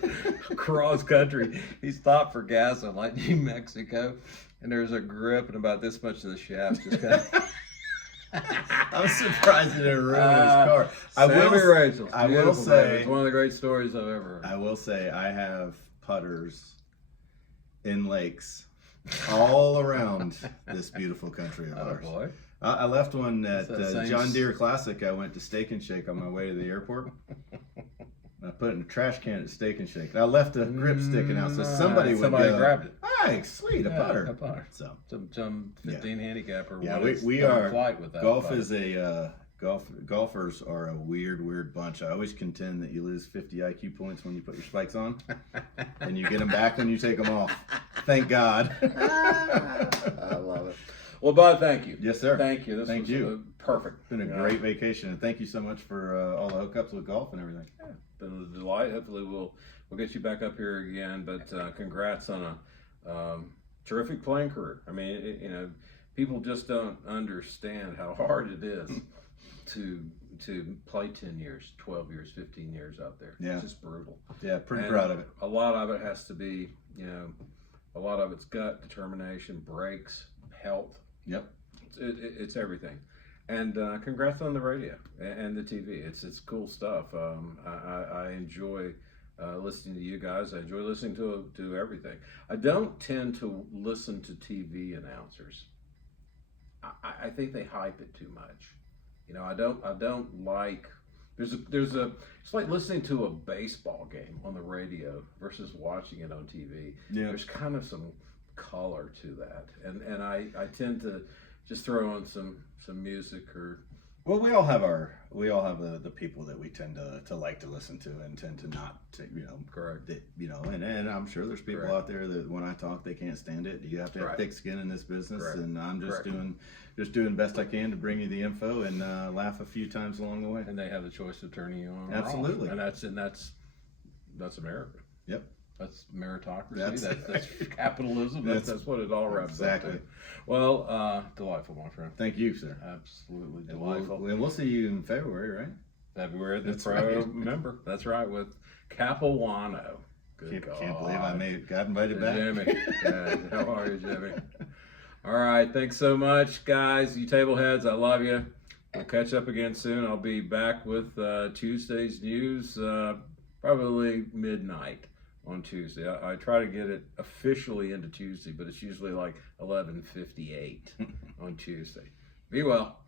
across country. He stopped for gas in like New Mexico, and there's a grip and about this much of the shaft just kind of. I'm surprised it didn't ruin his car. I will say it's one of the great stories I've ever heard. I will say I have putters in lakes all around this beautiful country of ours. Boy. I left one at same John Deere Classic. I went to Steak and Shake on my way to the airport. I put it in a trash can at Steak and Shake. I left a grip sticking out, so somebody grabbed it. Hey, sweet, a putter. A putter. So some 15 handicapper. yeah, we are. Flight with that golf putter. Is a golfers are a weird bunch. I always contend that you lose 50 IQ points when you put your spikes on, and you get them back when you take them off. Thank God. I love it. Well, Bud, thank you. Yes, sir. Thank you. This was perfect. It's been a great vacation, and thank you so much for all the hookups with golf and everything. Yeah, been a delight. Hopefully, we'll get you back up here again. But congrats on a terrific playing career. I mean, people just don't understand how hard it is to play 10 years, 12 years, 15 years out there. Yeah. It's just brutal. Yeah, pretty proud of it. A lot of it has to be, a lot of it's gut, determination, breaks, health. Yep. It's everything. And congrats on the radio and the TV. It's cool stuff. I enjoy listening to you guys. I enjoy listening to everything. I don't tend to listen to TV announcers. I think they hype it too much. I don't like. It's like listening to a baseball game on the radio versus watching it on TV. Yeah. There's kind of some color to that, and I tend to just throw on some music or. Well, we all have the people that we tend to like to listen to and tend to not to, Correct. And I'm sure there's people Correct. out there that when I talk they can't stand it. You have to have thick skin in this business. Correct. And I'm just Correct. doing best I can to bring you the info and laugh a few times along the way. And they have the choice of turning you on. Absolutely. Or off. And that's America. Yep. That's meritocracy. That's capitalism. That's That's what it all wraps exactly. up to. Well, delightful, my friend. Thank you, sir. Absolutely And delightful. we'll see you in February, right? February, the That's pro right. member. That's right, with Capuano. Can't believe I got invited back. Jimmy. Yeah, how are you, Jimmy? All right, thanks so much, guys. You table heads, I love you. We'll catch up again soon. I'll be back with Tuesday's news, probably midnight on Tuesday. I try to get it officially into Tuesday, but it's usually like 11:58 on Tuesday. Be well.